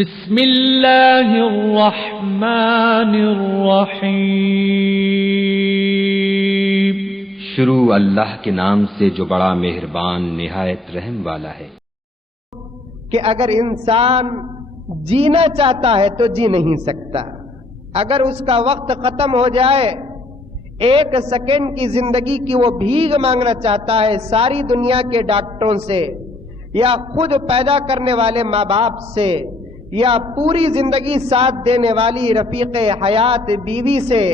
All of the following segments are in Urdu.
بسم اللہ الرحمن الرحیم۔ شروع اللہ کے نام سے جو بڑا مہربان نہایت رحم والا ہے۔ کہ اگر انسان جینا چاہتا ہے تو جی نہیں سکتا، اگر اس کا وقت ختم ہو جائے، ایک سیکنڈ کی زندگی کی وہ بھیک مانگنا چاہتا ہے ساری دنیا کے ڈاکٹروں سے، یا خود پیدا کرنے والے ماں باپ سے، یا پوری زندگی ساتھ دینے والی رفیق حیات بیوی سے،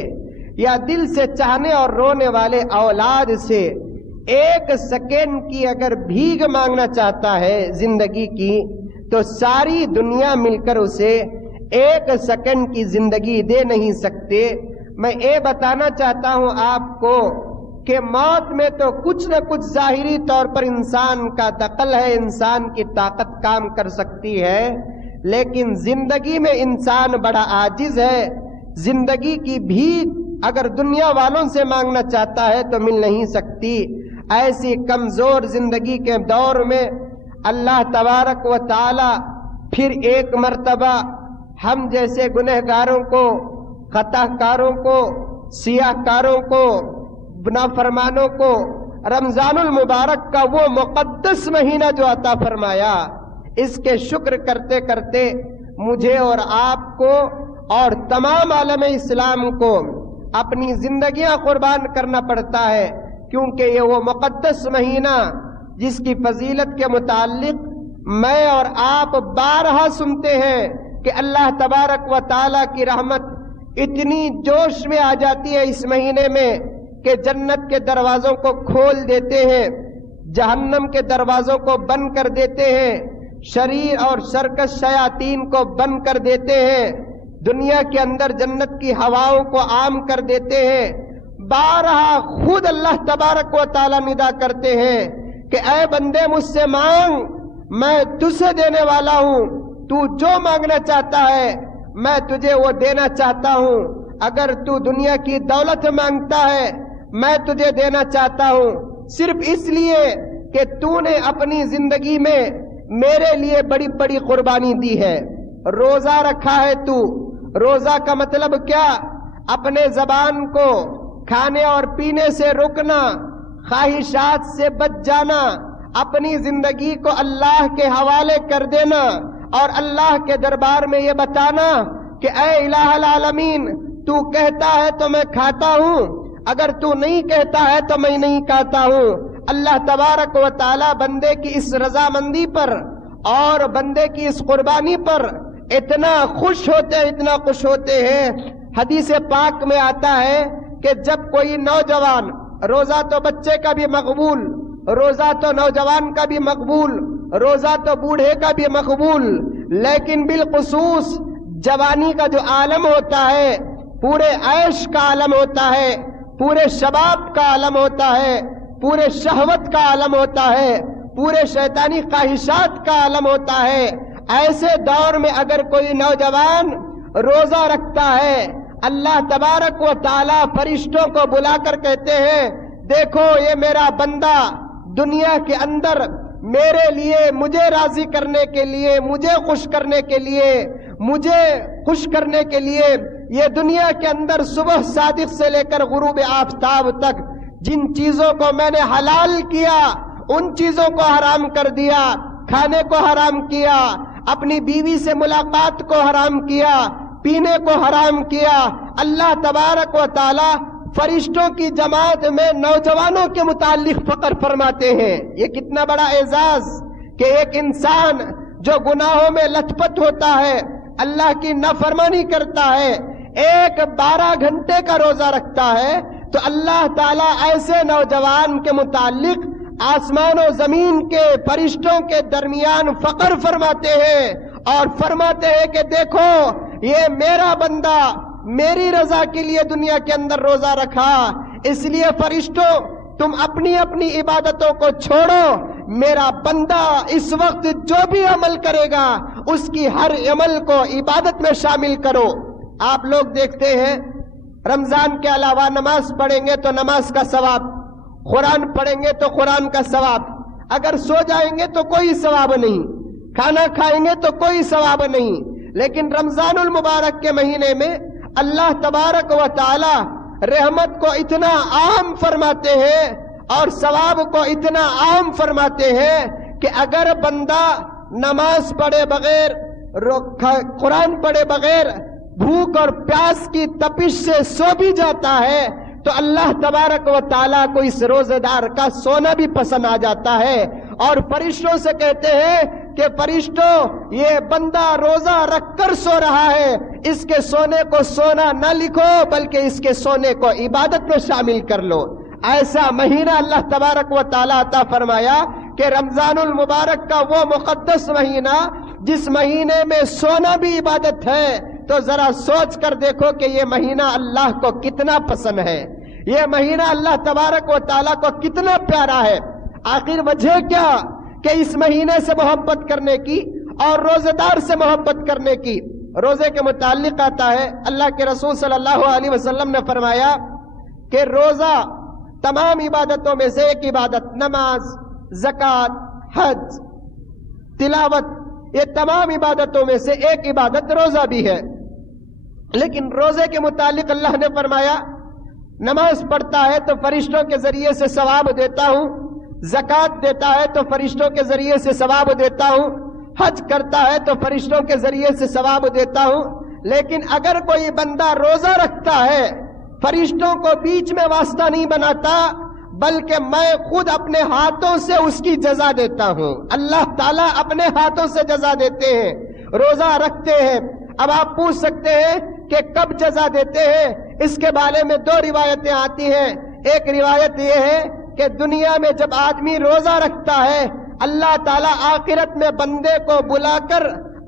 یا دل سے چاہنے اور رونے والے اولاد سے، ایک سیکنڈ کی اگر بھیک مانگنا چاہتا ہے زندگی کی تو ساری دنیا مل کر اسے ایک سیکنڈ کی زندگی دے نہیں سکتے۔ میں یہ بتانا چاہتا ہوں آپ کو کہ موت میں تو کچھ نہ کچھ ظاہری طور پر انسان کا دخل ہے، انسان کی طاقت کام کر سکتی ہے، لیکن زندگی میں انسان بڑا عاجز ہے۔ زندگی کی بھیک اگر دنیا والوں سے مانگنا چاہتا ہے تو مل نہیں سکتی۔ ایسی کمزور زندگی کے دور میں اللہ تبارک و تعالی پھر ایک مرتبہ ہم جیسے گنہگاروں کو، خطا کاروں کو، سیاہ کاروں کو، نافرمانوں کو رمضان المبارک کا وہ مقدس مہینہ جو عطا فرمایا، اس کے شکر کرتے کرتے مجھے اور آپ کو اور تمام عالم اسلام کو اپنی زندگیاں قربان کرنا پڑتا ہے، کیونکہ یہ وہ مقدس مہینہ جس کی فضیلت کے متعلق میں اور آپ بارہا سنتے ہیں کہ اللہ تبارک و تعالیٰ کی رحمت اتنی جوش میں آ جاتی ہے اس مہینے میں کہ جنت کے دروازوں کو کھول دیتے ہیں، جہنم کے دروازوں کو بند کر دیتے ہیں، شریر اور سرکش شیاطین کو بند کر دیتے ہیں، دنیا کے اندر جنت کی ہواؤں کو عام کر دیتے ہیں۔ بارہا خود اللہ تبارک و تعالیٰ ندا کرتے ہیں کہ اے بندے مجھ سے مانگ، میں تجھے دینے والا ہوں، تو جو مانگنا چاہتا ہے میں تجھے وہ دینا چاہتا ہوں۔ اگر تو دنیا کی دولت مانگتا ہے میں تجھے دینا چاہتا ہوں، صرف اس لیے کہ تو نے اپنی زندگی میں میرے لیے بڑی بڑی قربانی دی ہے۔ روزہ رکھا ہے تو، روزہ کا مطلب کیا؟ اپنے زبان کو کھانے اور پینے سے روکنا، خواہشات سے بچ جانا، اپنی زندگی کو اللہ کے حوالے کر دینا اور اللہ کے دربار میں یہ بتانا کہ اے الہ العالمین، تو کہتا ہے تو میں کھاتا ہوں، اگر تو نہیں کہتا ہے تو میں نہیں کھاتا ہوں۔ اللہ تبارک و تعالی بندے کی اس رضامندی پر اور بندے کی اس قربانی پر اتنا خوش ہوتے ہیں، اتنا خوش ہوتے ہیں۔ حدیث پاک میں آتا ہے کہ جب کوئی نوجوان، روزہ تو بچے کا بھی مقبول، روزہ تو نوجوان کا بھی مقبول، روزہ تو بوڑھے کا بھی مقبول، لیکن بالخصوص جوانی کا جو عالم ہوتا ہے، پورے عیش کا عالم ہوتا ہے، پورے شباب کا عالم ہوتا ہے، پورے شہوت کا عالم ہوتا ہے، پورے شیطانی خواہشات کا عالم ہوتا ہے۔ ایسے دور میں اگر کوئی نوجوان روزہ رکھتا ہے، اللہ تبارک و تعالی فرشتوں کو بلا کر کہتے ہیں دیکھو یہ میرا بندہ دنیا کے اندر میرے لیے، مجھے راضی کرنے کے لیے، مجھے خوش کرنے کے لیے، مجھے خوش کرنے کے لیے یہ دنیا کے اندر صبح صادق سے لے کر غروب آفتاب تک جن چیزوں کو میں نے حلال کیا ان چیزوں کو حرام کر دیا، کھانے کو حرام کیا، اپنی بیوی سے ملاقات کو حرام کیا، پینے کو حرام کیا۔ اللہ تبارک و تعالی فرشتوں کی جماعت میں نوجوانوں کے متعلق فخر فرماتے ہیں۔ یہ کتنا بڑا اعزاز کہ ایک انسان جو گناہوں میں لت پت ہوتا ہے، اللہ کی نافرمانی کرتا ہے، 12 گھنٹے کا روزہ رکھتا ہے، تو اللہ تعالیٰ ایسے نوجوان کے متعلق آسمان و زمین کے فرشتوں کے درمیان فخر فرماتے ہیں اور فرماتے ہیں کہ دیکھو یہ میرا بندہ میری رضا کے لیے دنیا کے اندر روزہ رکھا، اس لیے فرشتوں تم اپنی اپنی عبادتوں کو چھوڑو، میرا بندہ اس وقت جو بھی عمل کرے گا اس کی ہر عمل کو عبادت میں شامل کرو۔ آپ لوگ دیکھتے ہیں رمضان کے علاوہ نماز پڑھیں گے تو نماز کا ثواب، قرآن پڑھیں گے تو قرآن کا ثواب، اگر سو جائیں گے تو کوئی ثواب نہیں، کھانا کھائیں گے تو کوئی ثواب نہیں، لیکن رمضان المبارک کے مہینے میں اللہ تبارک و تعالی رحمت کو اتنا عام فرماتے ہیں اور ثواب کو اتنا عام فرماتے ہیں کہ اگر بندہ نماز پڑھے بغیر، قرآن پڑھے بغیر بھوک اور پیاس کی تپش سے سو بھی جاتا ہے تو اللہ تبارک و تعالیٰ کو اس روزے دار کا سونا بھی پسند آ جاتا ہے، اور فرشتوں سے کہتے ہیں کہ فرشتوں یہ بندہ روزہ رکھ کر سو رہا ہے، اس کے سونے کو سونا نہ لکھو بلکہ اس کے سونے کو عبادت میں شامل کر لو۔ ایسا مہینہ اللہ تبارک و تعالیٰ عطا فرمایا کہ رمضان المبارک کا وہ مقدس مہینہ جس مہینے میں سونا بھی عبادت ہے، تو ذرا سوچ کر دیکھو کہ یہ مہینہ اللہ کو کتنا پسند ہے، یہ مہینہ اللہ تبارک و تعالیٰ کو کتنا پیارا ہے۔ آخر وجہ کیا کہ اس مہینے سے محبت کرنے کی اور روزے دار سے محبت کرنے کی؟ روزے کے متعلق آتا ہے، اللہ کے رسول صلی اللہ علیہ وسلم نے فرمایا کہ روزہ تمام عبادتوں میں سے ایک عبادت، نماز، زکوٰۃ، حج، تلاوت، یہ تمام عبادتوں میں سے ایک عبادت روزہ بھی ہے۔ لیکن روزے کے متعلق اللہ نے فرمایا نماز پڑھتا ہے تو فرشتوں کے ذریعے سے ثواب دیتا ہوں، زکوٰۃ دیتا ہے تو فرشتوں کے ذریعے سے ثواب دیتا ہوں، حج کرتا ہے تو فرشتوں کے ذریعے سے ثواب دیتا ہوں۔ لیکن اگر کوئی بندہ روزہ رکھتا ہے، فرشتوں کو بیچ میں واسطہ نہیں بناتا بلکہ میں خود اپنے ہاتھوں سے اس کی جزا دیتا ہوں، اللہ تعالیٰ اپنے ہاتھوں سے جزا دیتے ہیں، روزہ رکھتے ہیں۔ اب آپ پوچھ سکتے ہیں کہ کب جزا دیتے ہیں؟ اس کے بارے میں دو روایتیں آتی ہیں۔ ایک روایت یہ ہے کہ دنیا میں جب آدمی روزہ رکھتا ہے اللہ تعالیٰ آخرت میں بندے کو بلا کر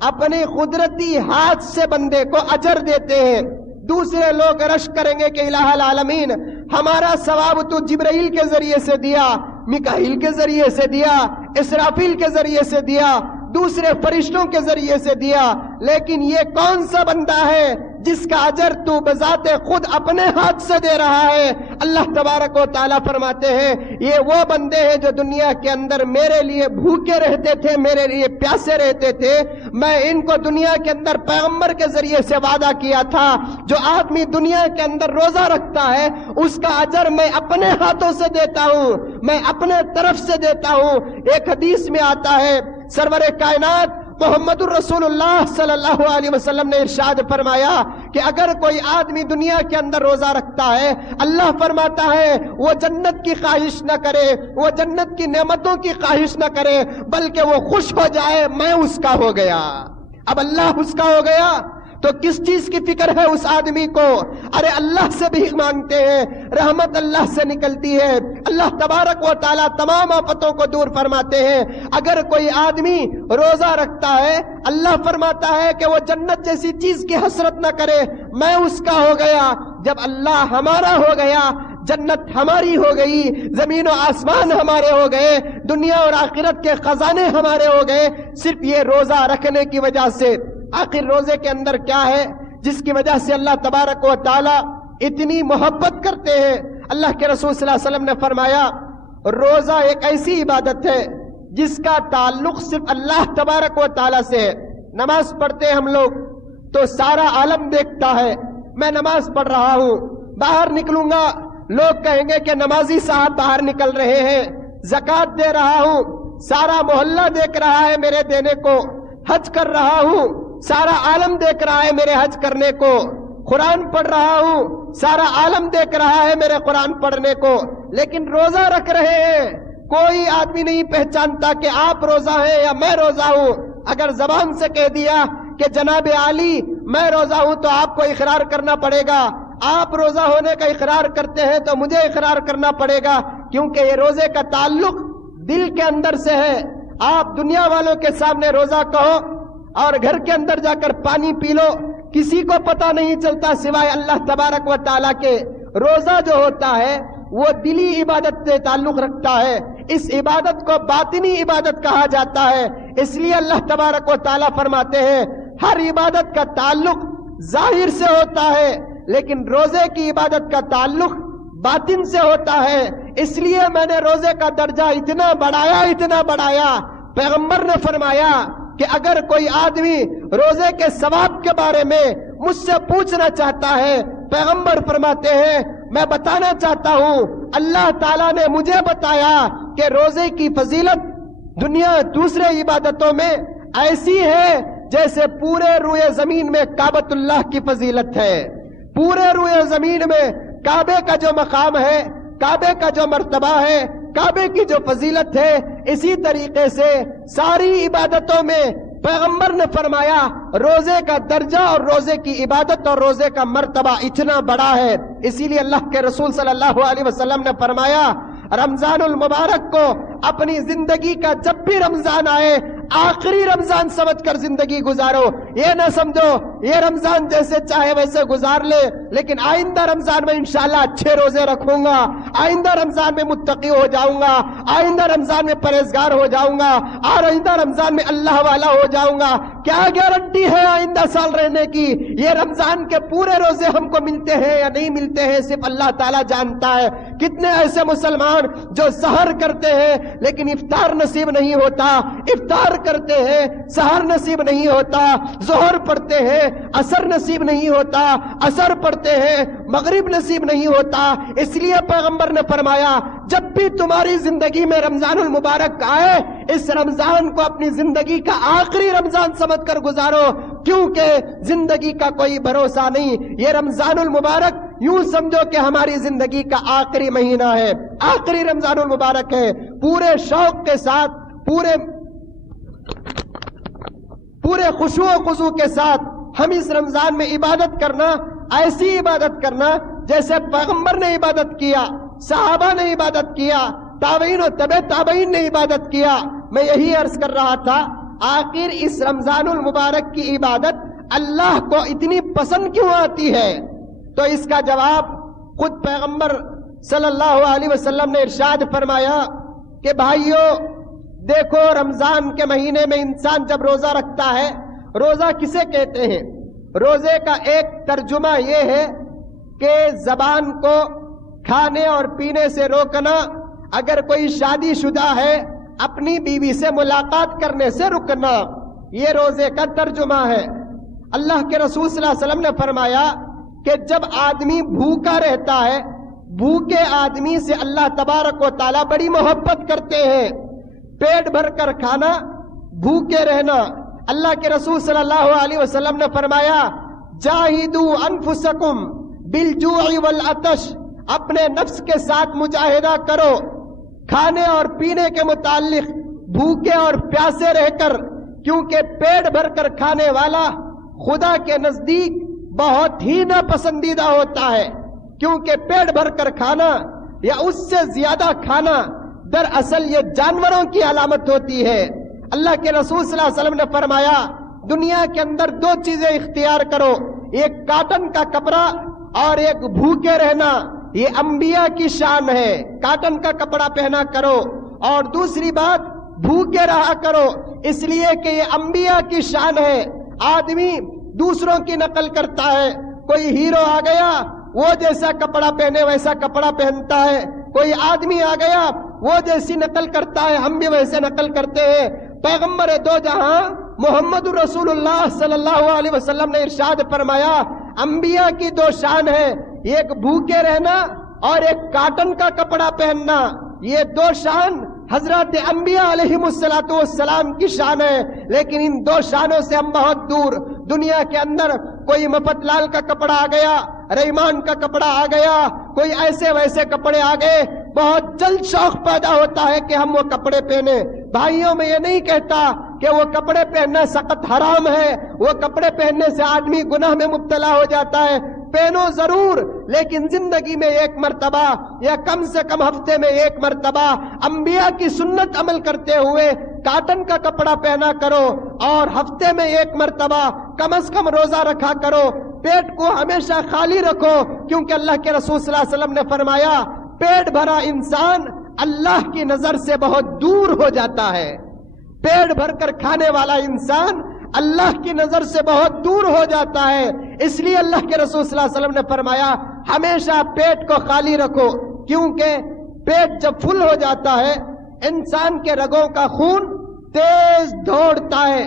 اپنی قدرتی ہاتھ سے بندے کو اجر دیتے ہیں۔ دوسرے لوگ رش کریں گے کہ الہ العالمین ہمارا ثواب تو جبرائیل کے ذریعے سے دیا، میکائیل کے ذریعے سے دیا، اسرافیل کے ذریعے سے دیا، دوسرے فرشتوں کے ذریعے سے دیا، لیکن یہ کون سا بندہ ہے جس کا اجر تو بذات خود اپنے ہاتھ سے دے رہا ہے؟ اللہ تبارک و تعالیٰ فرماتے ہیں یہ وہ بندے ہیں جو دنیا کے اندر میرے لیے بھوکے رہتے تھے، میرے لیے پیاسے رہتے تھے، میں ان کو دنیا کے اندر پیغمبر کے ذریعے سے وعدہ کیا تھا جو آدمی دنیا کے اندر روزہ رکھتا ہے اس کا اجر میں اپنے ہاتھوں سے دیتا ہوں، میں اپنے طرف سے دیتا ہوں۔ ایک حدیث میں آتا ہے سرور کائنات محمد الرسول اللہ صلی اللہ علیہ وسلم نے ارشاد فرمایا کہ اگر کوئی آدمی دنیا کے اندر روزہ رکھتا ہے اللہ فرماتا ہے وہ جنت کی خواہش نہ کرے، وہ جنت کی نعمتوں کی خواہش نہ کرے بلکہ وہ خوش ہو جائے میں اس کا ہو گیا۔ اب اللہ اس کا ہو گیا تو کس چیز کی فکر ہے اس آدمی کو؟ ارے اللہ سے بھی مانگتے ہیں، رحمت اللہ سے نکلتی ہے، اللہ تبارک و تعالیٰ تمام آفتوں کو دور فرماتے ہیں۔ اگر کوئی آدمی روزہ رکھتا ہے اللہ فرماتا ہے کہ وہ جنت جیسی چیز کی حسرت نہ کرے میں اس کا ہو گیا۔ جب اللہ ہمارا ہو گیا جنت ہماری ہو گئی، زمین و آسمان ہمارے ہو گئے، دنیا اور آخرت کے خزانے ہمارے ہو گئے، صرف یہ روزہ رکھنے کی وجہ سے۔ آخر روزے کے اندر کیا ہے جس کی وجہ سے اللہ تبارک و تعالی اتنی محبت کرتے ہیں؟ اللہ کے رسول صلی اللہ علیہ وسلم نے فرمایا روزہ ایک ایسی عبادت ہے جس کا تعلق صرف اللہ تبارک و تعالی سے ہے۔ نماز پڑھتے ہیں ہم لوگ تو سارا عالم دیکھتا ہے، میں نماز پڑھ رہا ہوں، باہر نکلوں گا لوگ کہیں گے کہ نمازی صاحب باہر نکل رہے ہیں، زکوٰۃ دے رہا ہوں سارا محلہ دیکھ رہا ہے میرے دینے کو، حج کر رہا ہوں سارا عالم دیکھ رہا ہے میرے حج کرنے کو، قرآن پڑھ رہا ہوں سارا عالم دیکھ رہا ہے میرے قرآن پڑھنے کو، لیکن روزہ رکھ رہے ہیں کوئی آدمی نہیں پہچانتا کہ آپ روزہ ہیں یا میں روزہ ہوں۔ اگر زبان سے کہہ دیا کہ جناب عالی میں روزہ ہوں تو آپ کو اقرار کرنا پڑے گا، آپ روزہ ہونے کا اقرار کرتے ہیں تو مجھے اقرار کرنا پڑے گا، کیونکہ یہ روزے کا تعلق دل کے اندر سے ہے۔ آپ دنیا والوں کے سامنے روزہ کہو اور گھر کے اندر جا کر پانی پی لو، کسی کو پتہ نہیں چلتا سوائے اللہ تبارک و تعالیٰ کے۔ روزہ جو ہوتا ہے وہ دلی عبادت سے تعلق رکھتا ہے، اس عبادت کو باطنی عبادت کہا جاتا ہے۔ اس لیے اللہ تبارک و تعالیٰ فرماتے ہیں ہر عبادت کا تعلق ظاہر سے ہوتا ہے لیکن روزے کی عبادت کا تعلق باطن سے ہوتا ہے۔ اس لیے میں نے روزے کا درجہ اتنا بڑھایا پیغمبر نے فرمایا کہ اگر کوئی آدمی روزے کے ثواب کے بارے میں مجھ سے پوچھنا چاہتا ہے، پیغمبر فرماتے ہیں میں بتانا چاہتا ہوں اللہ تعالیٰ نے مجھے بتایا کہ روزے کی فضیلت دنیا دوسرے عبادتوں میں ایسی ہے جیسے پورے روئے زمین میں کعبۃ اللہ کی فضیلت ہے۔ پورے روئے زمین میں کعبے کا جو مقام ہے، کعبے کا جو مرتبہ ہے، کعبے کی جو فضیلت ہے، اسی طریقے سے ساری عبادتوں میں پیغمبر نے فرمایا روزے کا درجہ اور روزے کی عبادت اور روزے کا مرتبہ اتنا بڑا ہے۔ اسی لیے اللہ کے رسول صلی اللہ علیہ وسلم نے فرمایا رمضان المبارک کو اپنی زندگی کا جب بھی رمضان آئے آخری رمضان سمجھ کر زندگی گزارو۔ یہ نہ سمجھو یہ رمضان جیسے چاہے ویسے گزار لے، لیکن آئندہ رمضان میں انشاءاللہ اچھے روزے رکھوں گا، آئندہ رمضان میں متقی ہو جاؤں گا، آئندہ رمضان میں پرہیزگار ہو جاؤں گا، اور آئندہ رمضان میں اللہ والا ہو جاؤں گا۔ کیا گارنٹی ہے آئندہ سال رہنے کی؟ یہ رمضان کے پورے روزے ہم کو ملتے ہیں یا نہیں ملتے ہیں صرف اللہ تعالیٰ جانتا ہے۔ کتنے ایسے مسلمان جو سحر کرتے ہیں لیکن افطار نصیب نہیں ہوتا، افطار کرتے ہیں سحر نصیب نہیں ہوتا، ظہر پڑھتے ہیں عصر نصیب نہیں ہوتا، عصر پڑھتے ہیں مغرب نصیب نہیں ہوتا۔ اس لیے پیغمبر نے فرمایا جب بھی تمہاری زندگی میں رمضان المبارک آئے اس رمضان کو اپنی زندگی کا آخری رمضان سمجھ کر گزارو، کیونکہ زندگی کا کوئی بھروسہ نہیں۔ یہ رمضان المبارک یوں سمجھو کہ ہماری زندگی کا آخری مہینہ ہے، آخری رمضان المبارک ہے۔ پورے شوق کے ساتھ، پورے خشوع و خضوع کے ساتھ ہم اس رمضان میں عبادت کرنا، ایسی عبادت کرنا جیسے پیغمبر نے عبادت کیا، صحابہ نے عبادت کیا، تابعین و تبع تابعین نے عبادت کیا۔ میں یہی عرض کر رہا تھا آخر اس رمضان المبارک کی عبادت اللہ کو اتنی پسند کیوں آتی ہے؟ تو اس کا جواب خود پیغمبر صلی اللہ علیہ وسلم نے ارشاد فرمایا کہ بھائیو دیکھو رمضان کے مہینے میں انسان جب روزہ رکھتا ہے، روزہ کسے کہتے ہیں؟ روزے کا ایک ترجمہ یہ ہے کہ زبان کو کھانے اور پینے سے روکنا، اگر کوئی شادی شدہ ہے اپنی بیوی سے ملاقات کرنے سے رکنا، یہ روزے کا ترجمہ ہے۔ اللہ کے رسول صلی اللہ علیہ وسلم نے فرمایا کہ جب آدمی بھوکا رہتا ہے، بھوکے آدمی سے اللہ تبارک و تعالیٰ بڑی محبت کرتے ہیں۔ پیٹ بھر کر کھانا، بھوکے رہنا۔ اللہ کے رسول صلی اللہ علیہ وسلم نے فرمایا جاہدوا انفسکم بالجوع والعطش، اپنے نفس کے ساتھ مجاہدہ کرو کھانے اور پینے کے متعلق، بھوکے اور پیاسے رہ کر، کیونکہ پیٹ بھر کر کھانے والا خدا کے نزدیک بہت ہی ناپسندیدہ ہوتا ہے، کیونکہ پیٹ بھر کر کھانا یا اس سے زیادہ کھانا دراصل یہ جانوروں کی علامت ہوتی ہے۔ اللہ کے رسول صلی اللہ علیہ وسلم نے فرمایا دنیا کے اندر دو چیزیں اختیار کرو، ایک کاٹن کا کپڑا اور ایک بھوکے رہنا، یہ انبیاء کی شان ہے، کاٹن کا کپڑا پہنا کرو، اور دوسری بات بھوکے رہا کرو، اس لیے کہ یہ انبیاء کی شان ہے۔ آدمی دوسروں کی نقل کرتا ہے، کوئی ہیرو آ گیا وہ جیسا کپڑا پہنے ویسا کپڑا پہنتا ہے، کوئی آدمی آ گیا وہ جیسی نقل کرتا ہے ہم بھی ویسے نقل کرتے ہیں۔ پیغمبر دو جہاں محمد رسول اللہ صلی اللہ علیہ وسلم نے ارشاد فرمایا انبیاء کی دو شان ہے، ایک بھوکے رہنا اور ایک کاٹن کا کپڑا پہننا، یہ دو شان حضرت انبیاء علیہم السلام کی شان ہے، لیکن ان دو شانوں سے ہم بہت دور۔ دنیا کے اندر کوئی مفت لال کا کپڑا آ گیا، رحمان کا کپڑا آ گیا، کوئی ایسے ویسے کپڑے آ گئے، بہت جلد شوق پیدا ہوتا ہے کہ ہم وہ کپڑے پہنے۔ بھائیوں میں یہ نہیں کہتا کہ وہ کپڑے پہننا سخت حرام ہے، وہ کپڑے پہننے سے آدمی گناہ میں مبتلا ہو جاتا ہے، پہنو ضرور، لیکن زندگی میں ایک مرتبہ یا کم سے کم ہفتے میں ایک مرتبہ انبیاء کی سنت عمل کرتے ہوئے کاٹن کا کپڑا پہنا کرو، اور ہفتے میں ایک مرتبہ کم از کم روزہ رکھا کرو، پیٹ کو ہمیشہ خالی رکھو، کیونکہ اللہ کے رسول صلی اللہ علیہ وسلم نے فرمایا پیٹ بھرا انسان اللہ کی نظر سے بہت دور ہو جاتا ہے، پیٹ بھر کر کھانے والا انسان اللہ کی نظر سے بہت دور ہو جاتا ہے۔ اس لیے اللہ کے رسول صلی اللہ علیہ وسلم نے فرمایا ہمیشہ پیٹ کو خالی رکھو، کیونکہ پیٹ جب فل ہو جاتا ہے انسان کے رگوں کا خون تیز دوڑتا ہے،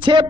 6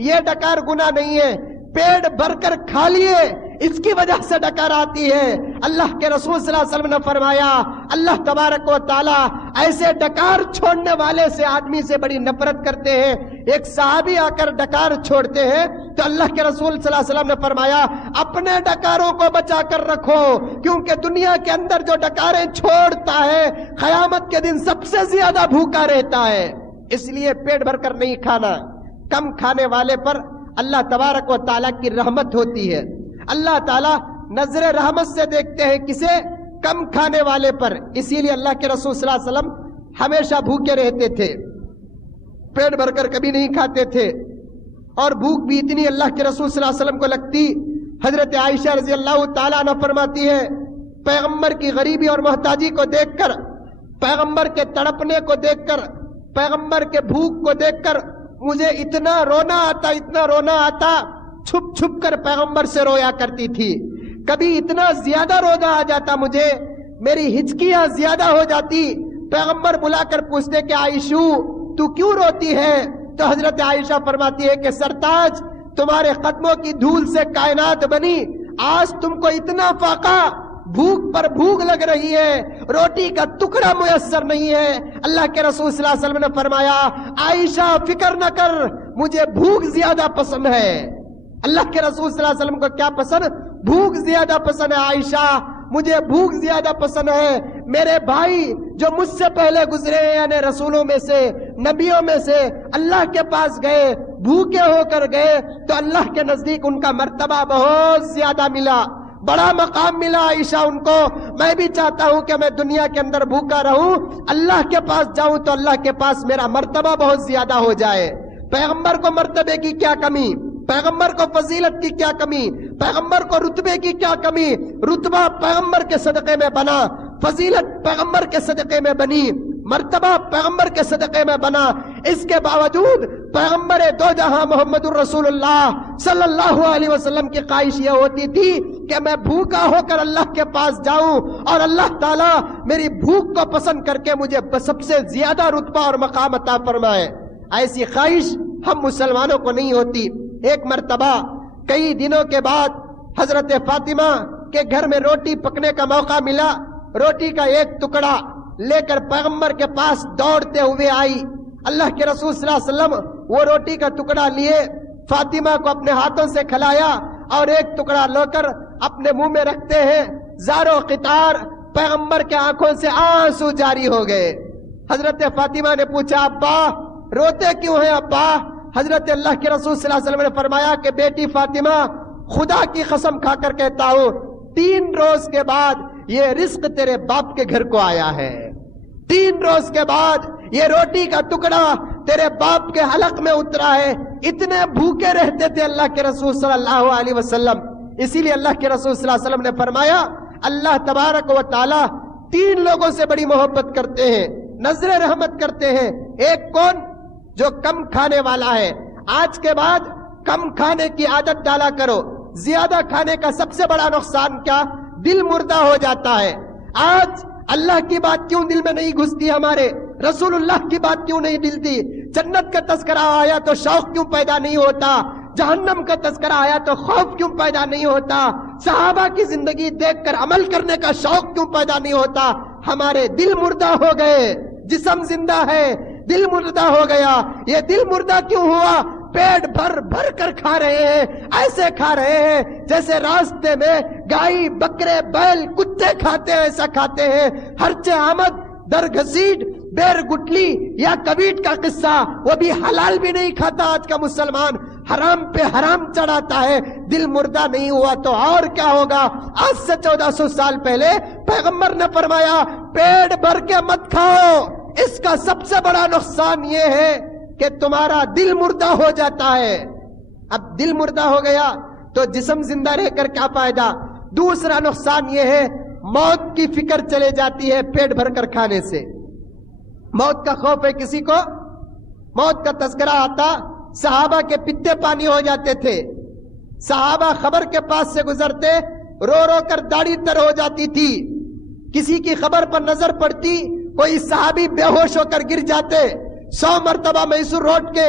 یہ ڈکار گناہ نہیں ہے، پیٹ بھر کر کھا لیے اس کی وجہ سے ڈکار آتی ہے۔ اللہ کے رسول صلی اللہ علیہ وسلم نے فرمایا اللہ تبارک و تعالی ایسے ڈکار چھوڑنے والے سے آدمی سے بڑی نفرت کرتے ہیں۔ ایک صحابی آ کر ڈکار چھوڑتے ہیں تو اللہ کے رسول صلی اللہ علیہ وسلم نے فرمایا اپنے ڈکاروں کو بچا کر رکھو، کیونکہ دنیا کے اندر جو ڈکاریں چھوڑتا ہے قیامت کے دن سب سے زیادہ بھوکا رہتا ہے۔ اس لیے پیٹ بھر کر نہیں کھانا۔ کم کھانے والے پر اللہ تبارک و تعالیٰ کی رحمت ہوتی ہے۔ اللہ تعالیٰ نظر رحمت سے دیکھتے ہیں کسے؟ کم کھانے والے پر۔ اسی لیے اللہ کے رسول صلی اللہ علیہ وسلم ہمیشہ بھوکے رہتے تھے، پیٹ بھر کر کبھی نہیں کھاتے تھے، اور بھوک بھی اتنی اللہ کے رسول صلی اللہ علیہ وسلم کو لگتی۔ حضرت عائشہ رضی اللہ تعالیٰ عنہ فرماتی ہے پیغمبر کی غریبی اور محتاجی کو دیکھ کر، پیغمبر کے تڑپنے کو دیکھ کر، پیغمبر کے بھوک کو دیکھ کر مجھے اتنا رونا آتا، اتنا رونا آتا، چھپ چھپ کر پیغمبر سے رویا کرتی تھی۔ کبھی اتنا زیادہ رونا آ جاتا مجھے، میری ہچکیاں زیادہ ہو جاتی، پیغمبر بلا کر پوچھتے کہ عائشو تو کیوں روتی ہے؟ تو حضرت عائشہ فرماتی ہے کہ سرتاج تمہارے قدموں کی دھول سے کائنات بنی، آج تم کو اتنا فاقہ، بھوک پر بھوک لگ رہی ہے، روٹی کا ٹکڑا میسر نہیں ہے۔ اللہ کے رسول صلی اللہ علیہ وسلم نے فرمایا عائشہ فکر نہ کر، مجھے بھوک زیادہ پسند ہے۔ اللہ کے رسول صلی اللہ علیہ وسلم کو کیا پسند؟ بھوک زیادہ پسند ہے۔ عائشہ مجھے بھوک زیادہ پسند ہے۔ میرے بھائی جو مجھ سے پہلے گزرے یعنی رسولوں میں سے، نبیوں میں سے، اللہ کے پاس گئے، بھوکے ہو کر گئے تو اللہ کے نزدیک ان کا مرتبہ بہت زیادہ ملا، بڑا مقام ملا عائشہ ان کو۔ میں بھی چاہتا ہوں کہ میں دنیا کے اندر بھوکا رہوں، اللہ کے پاس جاؤں تو اللہ کے پاس میرا مرتبہ بہت زیادہ ہو جائے۔ پیغمبر کو مرتبے کی کیا کمی، پیغمبر کو فضیلت کی کیا کمی، پیغمبر کو رتبے کی کیا کمی؟ رتبہ پیغمبر کے صدقے میں بنا، فضیلت پیغمبر کے صدقے میں بنی، مرتبہ پیغمبر کے صدقے میں بنا۔ اس کے باوجود پیغمبر دو جہاں محمد الرسول اللہ صلی اللہ علیہ وسلم کی خواہش یہ ہوتی تھی کہ میں بھوکا ہو کر اللہ کے پاس جاؤں اور اللہ تعالیٰ میری بھوک کو پسند کر کے مجھے سب سے زیادہ رتبہ اور مقام عطا فرمائے۔ ایسی خواہش ہم مسلمانوں کو نہیں ہوتی۔ ایک مرتبہ کئی دنوں کے بعد حضرت فاطمہ کے گھر میں روٹی پکنے کا موقع ملا، روٹی کا ایک ٹکڑا لے کر پیغمبر کے پاس دوڑتے ہوئے آئی۔ اللہ کے رسول صلی اللہ علیہ وسلم وہ روٹی کا ٹکڑا لیے، فاطمہ کو اپنے ہاتھوں سے کھلایا اور ایک ٹکڑا لے کر اپنے منہ میں رکھتے ہیں، زارو قطار پیغمبر کے آنکھوں سے آنسو جاری ہو گئے۔ حضرت فاطمہ نے پوچھا ابا روتے کیوں ہیں ابا؟ حضرت اللہ کے رسول صلی اللہ علیہ وسلم نے فرمایا کہ بیٹی فاطمہ خدا کی قسم کھا کر کہتا ہوں 3 روز کے بعد یہ رزق تیرے باپ کے گھر کو آیا ہے، 3 روز کے بعد یہ روٹی کا ٹکڑا تیرے باپ کے حلق میں اترا ہے۔ اتنے بھوکے رہتے تھے اللہ کے رسول صلی اللہ علیہ وسلم۔ اسی لیے اللہ کے رسول صلی اللہ علیہ وسلم نے فرمایا اللہ تبارک و تعالی 3 لوگوں سے بڑی محبت کرتے ہیں، نظر رحمت کرتے ہیں۔ ایک کون؟ جو کم کھانے والا ہے۔ آج کے بعد کم کھانے کی عادت ڈالا کرو۔ زیادہ کھانے کا سب سے بڑا نقصان کیا؟ دل مردہ ہو جاتا ہے۔ آج اللہ کی بات کیوں دل میں نہیں گھستی ہمارے؟ رسول اللہ کی بات کیوں نہیں ملتی؟ جنت کا تذکرہ آیا تو شوق کیوں پیدا نہیں ہوتا؟ جہنم کا تذکرہ آیا تو خوف کیوں پیدا نہیں ہوتا؟ صحابہ کی زندگی دیکھ کر عمل کرنے کا شوق کیوں پیدا نہیں ہوتا؟ ہمارے دل مردہ ہو گئے، جسم زندہ ہے، دل مردہ ہو گیا۔ یہ دل مردہ کیوں ہوا؟ پیٹ بھر بھر کر کھا رہے ہیں، ایسے کھا رہے ہیں جیسے راستے میں گائے بکرے بیل کتے کھاتے ہیں، ایسا کھاتے ہیں۔ ہرچے آمد در گھسیٹ بیر گٹلی یا کبیٹ کا قصہ، وہ بھی حلال بھی نہیں کھاتا آج کا مسلمان، حرام پہ حرام چڑھاتا ہے۔ دل مردہ نہیں ہوا تو اور کیا ہوگا؟ آج سے 1400 سال پہلے پیغمبر نے فرمایا پیٹ بھر کے مت کھاؤ، اس کا سب سے بڑا نقصان یہ ہے کہ تمہارا دل مردہ ہو جاتا ہے۔ اب دل مردہ ہو گیا تو جسم زندہ رہ کر کیا فائدہ؟ دوسرا نقصان یہ ہے موت کی فکر چلے جاتی ہے پیٹ بھر کر کھانے سے۔ موت کا خوف ہے کسی کو؟ موت کا تذکرہ آتا صحابہ کے پتے پانی ہو جاتے تھے، صحابہ خبر کے پاس سے گزرتے رو رو کر داڑھی تر ہو جاتی تھی، کسی کی خبر پر نظر پڑتی کوئی صحابی بے ہوش ہو کر گر جاتے، 100 مرتبہ میسور روڈ کے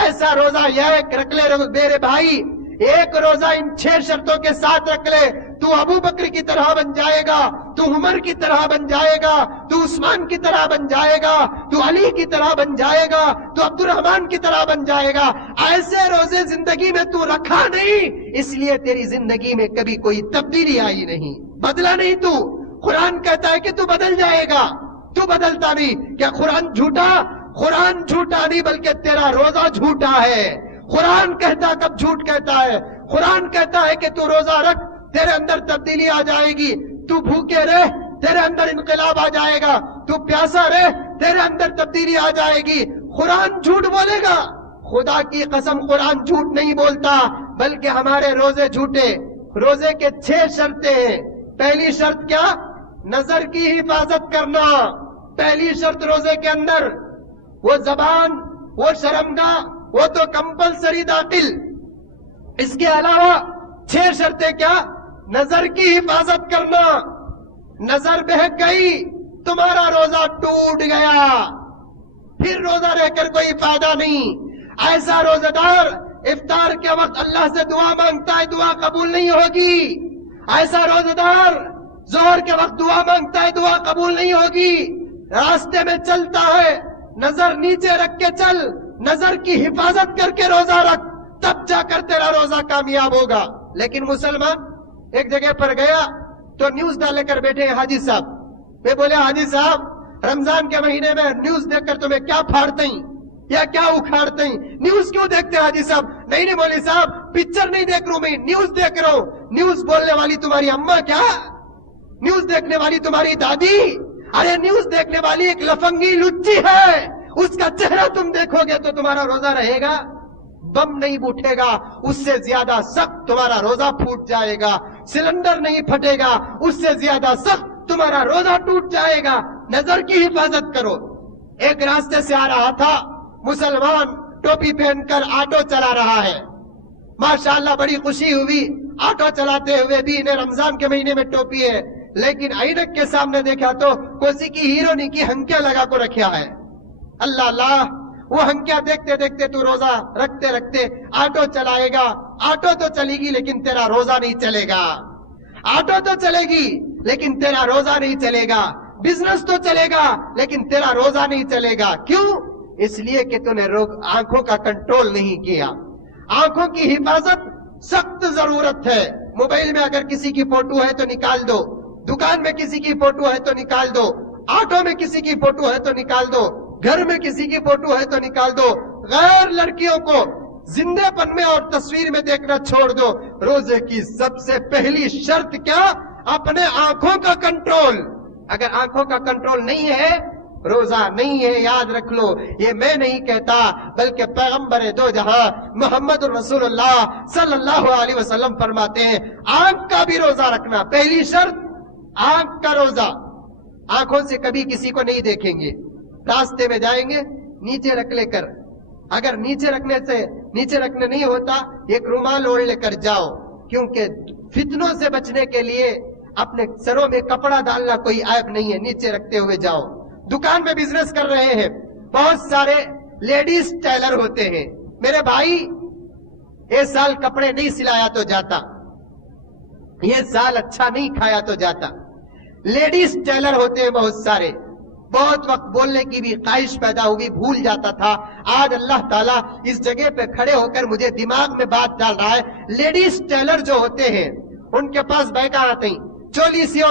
ایسا روزہ یہ رکھ لے میرے بھائی، ایک روزہ ان 6 شرطوں کے ساتھ رکھ لے، تو ابو بکر کی طرح بن جائے گا، تو عمر کی طرح بن جائے گا، تو عثمان کی طرح بن جائے گا، تو علی کی طرح بن جائے گا، تو عبد الرحمن کی طرح بن جائے گا۔ ایسے روزے زندگی میں تو رکھا نہیں، اس لیے تیری زندگی میں کبھی کوئی تبدیلی آئی نہیں، بدلا نہیں تو۔ قرآن کہتا ہے کہ تو بدل جائے گا، تو بدلتا نہیں۔ کیا قرآن جھوٹا؟ قرآن جھوٹا نہیں بلکہ تیرا روزہ جھوٹا ہے۔ قرآن کہتا کب جھوٹ کہتا ہے؟ قرآن کہتا ہے کہ تو روزہ رکھ، تیرے اندر تبدیلی آ جائے گی، تو بھوکے رہ، تیرے اندر انقلاب آ جائے گا، تو پیاسا رہ، تیرے اندر تبدیلی آ جائے گی۔ قرآن جھوٹ بولے گا؟ خدا کی قسم قرآن جھوٹ نہیں بولتا، بلکہ ہمارے روزے جھوٹے۔ روزے کے 6 شرطیں ہیں۔ پہلی شرط کیا؟ نظر کی حفاظت کرنا۔ پہلی شرط روزے کے اندر، وہ زبان، وہ شرمگاہ، وہ تو کمپلسری داخل۔ اس کے علاوہ 6 شرطیں کیا؟ نظر کی حفاظت کرنا۔ نظر بہک گئی، تمہارا روزہ ٹوٹ گیا، پھر روزہ رہ کر کوئی فائدہ نہیں۔ ایسا روزہ دار افطار کے وقت اللہ سے دعا مانگتا ہے، دعا قبول نہیں ہوگی۔ ایسا روزہ دار ظہر کے وقت دعا مانگتا ہے، دعا قبول نہیں ہوگی۔ راستے میں چلتا ہے، نظر نیچے رکھ کے چل، نظر کی حفاظت کر کے روزہ رکھ، تب جا کر تیرا روزہ کامیاب ہوگا۔ لیکن مسلمان ایک جگہ پر گیا تو نیوز ڈالے کر بیٹھے ہیں حاجی صاحب۔ میں بولے حاجی صاحب رمضان کے مہینے میں نیوز دیکھ کر تمہیں کیا پھاڑتے ہیں یا کیا اکھاڑتے ہیں؟ نیوز کیوں دیکھتے ہیں حاجی صاحب؟ نہیں مولوی صاحب، پکچر نہیں دیکھ رہا ہوں میں، نیوز دیکھ رہا ہوں۔ نیوز بولنے والی تمہاری اماں کیا؟ نیوز دیکھنے والی تمہاری دادی؟ ارے نیوز دیکھنے والی ایک لفنگی لچی ہے، اس کا چہرہ تم دیکھو گے تو تمہارا روزہ رہے گا؟ بم نہیں پھوٹے گا، اس سے زیادہ سخت تمہارا روزہ پھوٹ جائے گا۔ سلنڈر نہیں پھٹے گا، اس سے زیادہ سخت تمہارا روزہ ٹوٹ جائے گا۔ نظر کی حفاظت کرو۔ ایک راستے سے آ رہا تھا مسلمان، ٹوپی پہن کر آٹو چلا رہا ہے۔ ماشاءاللہ بڑی خوشی ہوئی، آٹو چلاتے ہوئے بھی انہیں رمضان کے مہینے میں ٹوپی ہے، لیکن اینک کے سامنے دیکھا تو کسی کی ہیرونی کی ہنکیاں لگا کو رکھا ہے۔ اللہ اللہ، وہ ہنکیاں دیکھتے دیکھتے تو روزہ رکھتے رکھتے آٹو چلائے گا۔ آٹو تو چلے گی لیکن تیرا روزہ نہیں چلے گا۔ آٹو تو چلے گی لیکن تیرا روزہ نہیں چلے گا۔ بزنس تو چلے گا لیکن تیرا روزہ نہیں چلے گا۔ کیوں؟ اس لیے کہ تو نے آنکھوں کا کنٹرول نہیں کیا۔ آنکھوں کی حفاظت سخت ضرورت ہے۔ موبائل میں اگر کسی کی فوٹو ہے تو نکال دو، دکان میں کسی کی فوٹو ہے تو نکال دو، آٹو میں کسی کی فوٹو ہے تو نکال دو، گھر میں کسی کی فوٹو ہے تو نکال دو۔ غیر لڑکیوں کو زندہ پن میں اور تصویر میں دیکھنا چھوڑ دو۔ روزے کی سب سے پہلی شرط کیا؟ اپنے آنکھوں کا کنٹرول۔ اگر آنکھوں کا کنٹرول نہیں ہے، روزہ نہیں ہے۔ یاد رکھ لو، یہ میں نہیں کہتا بلکہ پیغمبر دو جہاں محمد رسول اللہ صلی اللہ علیہ وسلم فرماتے ہیں آنکھ کا بھی روزہ رکھنا۔ پہلی شرط آنکھ کا روزہ۔ آنکھوں سے کبھی کسی کو نہیں دیکھیں گے، راستے میں جائیں گے نیچے رکھ لے کر، اگر نیچے رکھنے نہیں ہوتا ایک رومال اوڑھ لے کر جاؤ، کیونکہ فتنوں سے بچنے کے لیے اپنے سروں میں کپڑا ڈالنا کوئی عیب نہیں ہے، نیچے رکھتے ہوئے جاؤ۔ دکان میں بزنس کر رہے ہیں، بہت سارے لیڈیز ٹیلر ہوتے ہیں، میرے بھائی یہ سال کپڑے نہیں سلایا تو جاتا، یہ سال اچھا نہیں کھایا تو جاتا۔ لیڈیز ٹیلر ہوتے ہیں بہت سارے، بہت وقت بولنے کی بھی خواہش پیدا ہوئی، بھول جاتا تھا۔ آج اللہ تعالیٰ اس جگہ پہ کھڑے ہو کر مجھے دماغ میں بات ڈال رہا ہے۔ لیڈیز ٹیلر جو ہوتے ہیں ان کے پاس بیٹا آتے ہیں، چولی سیو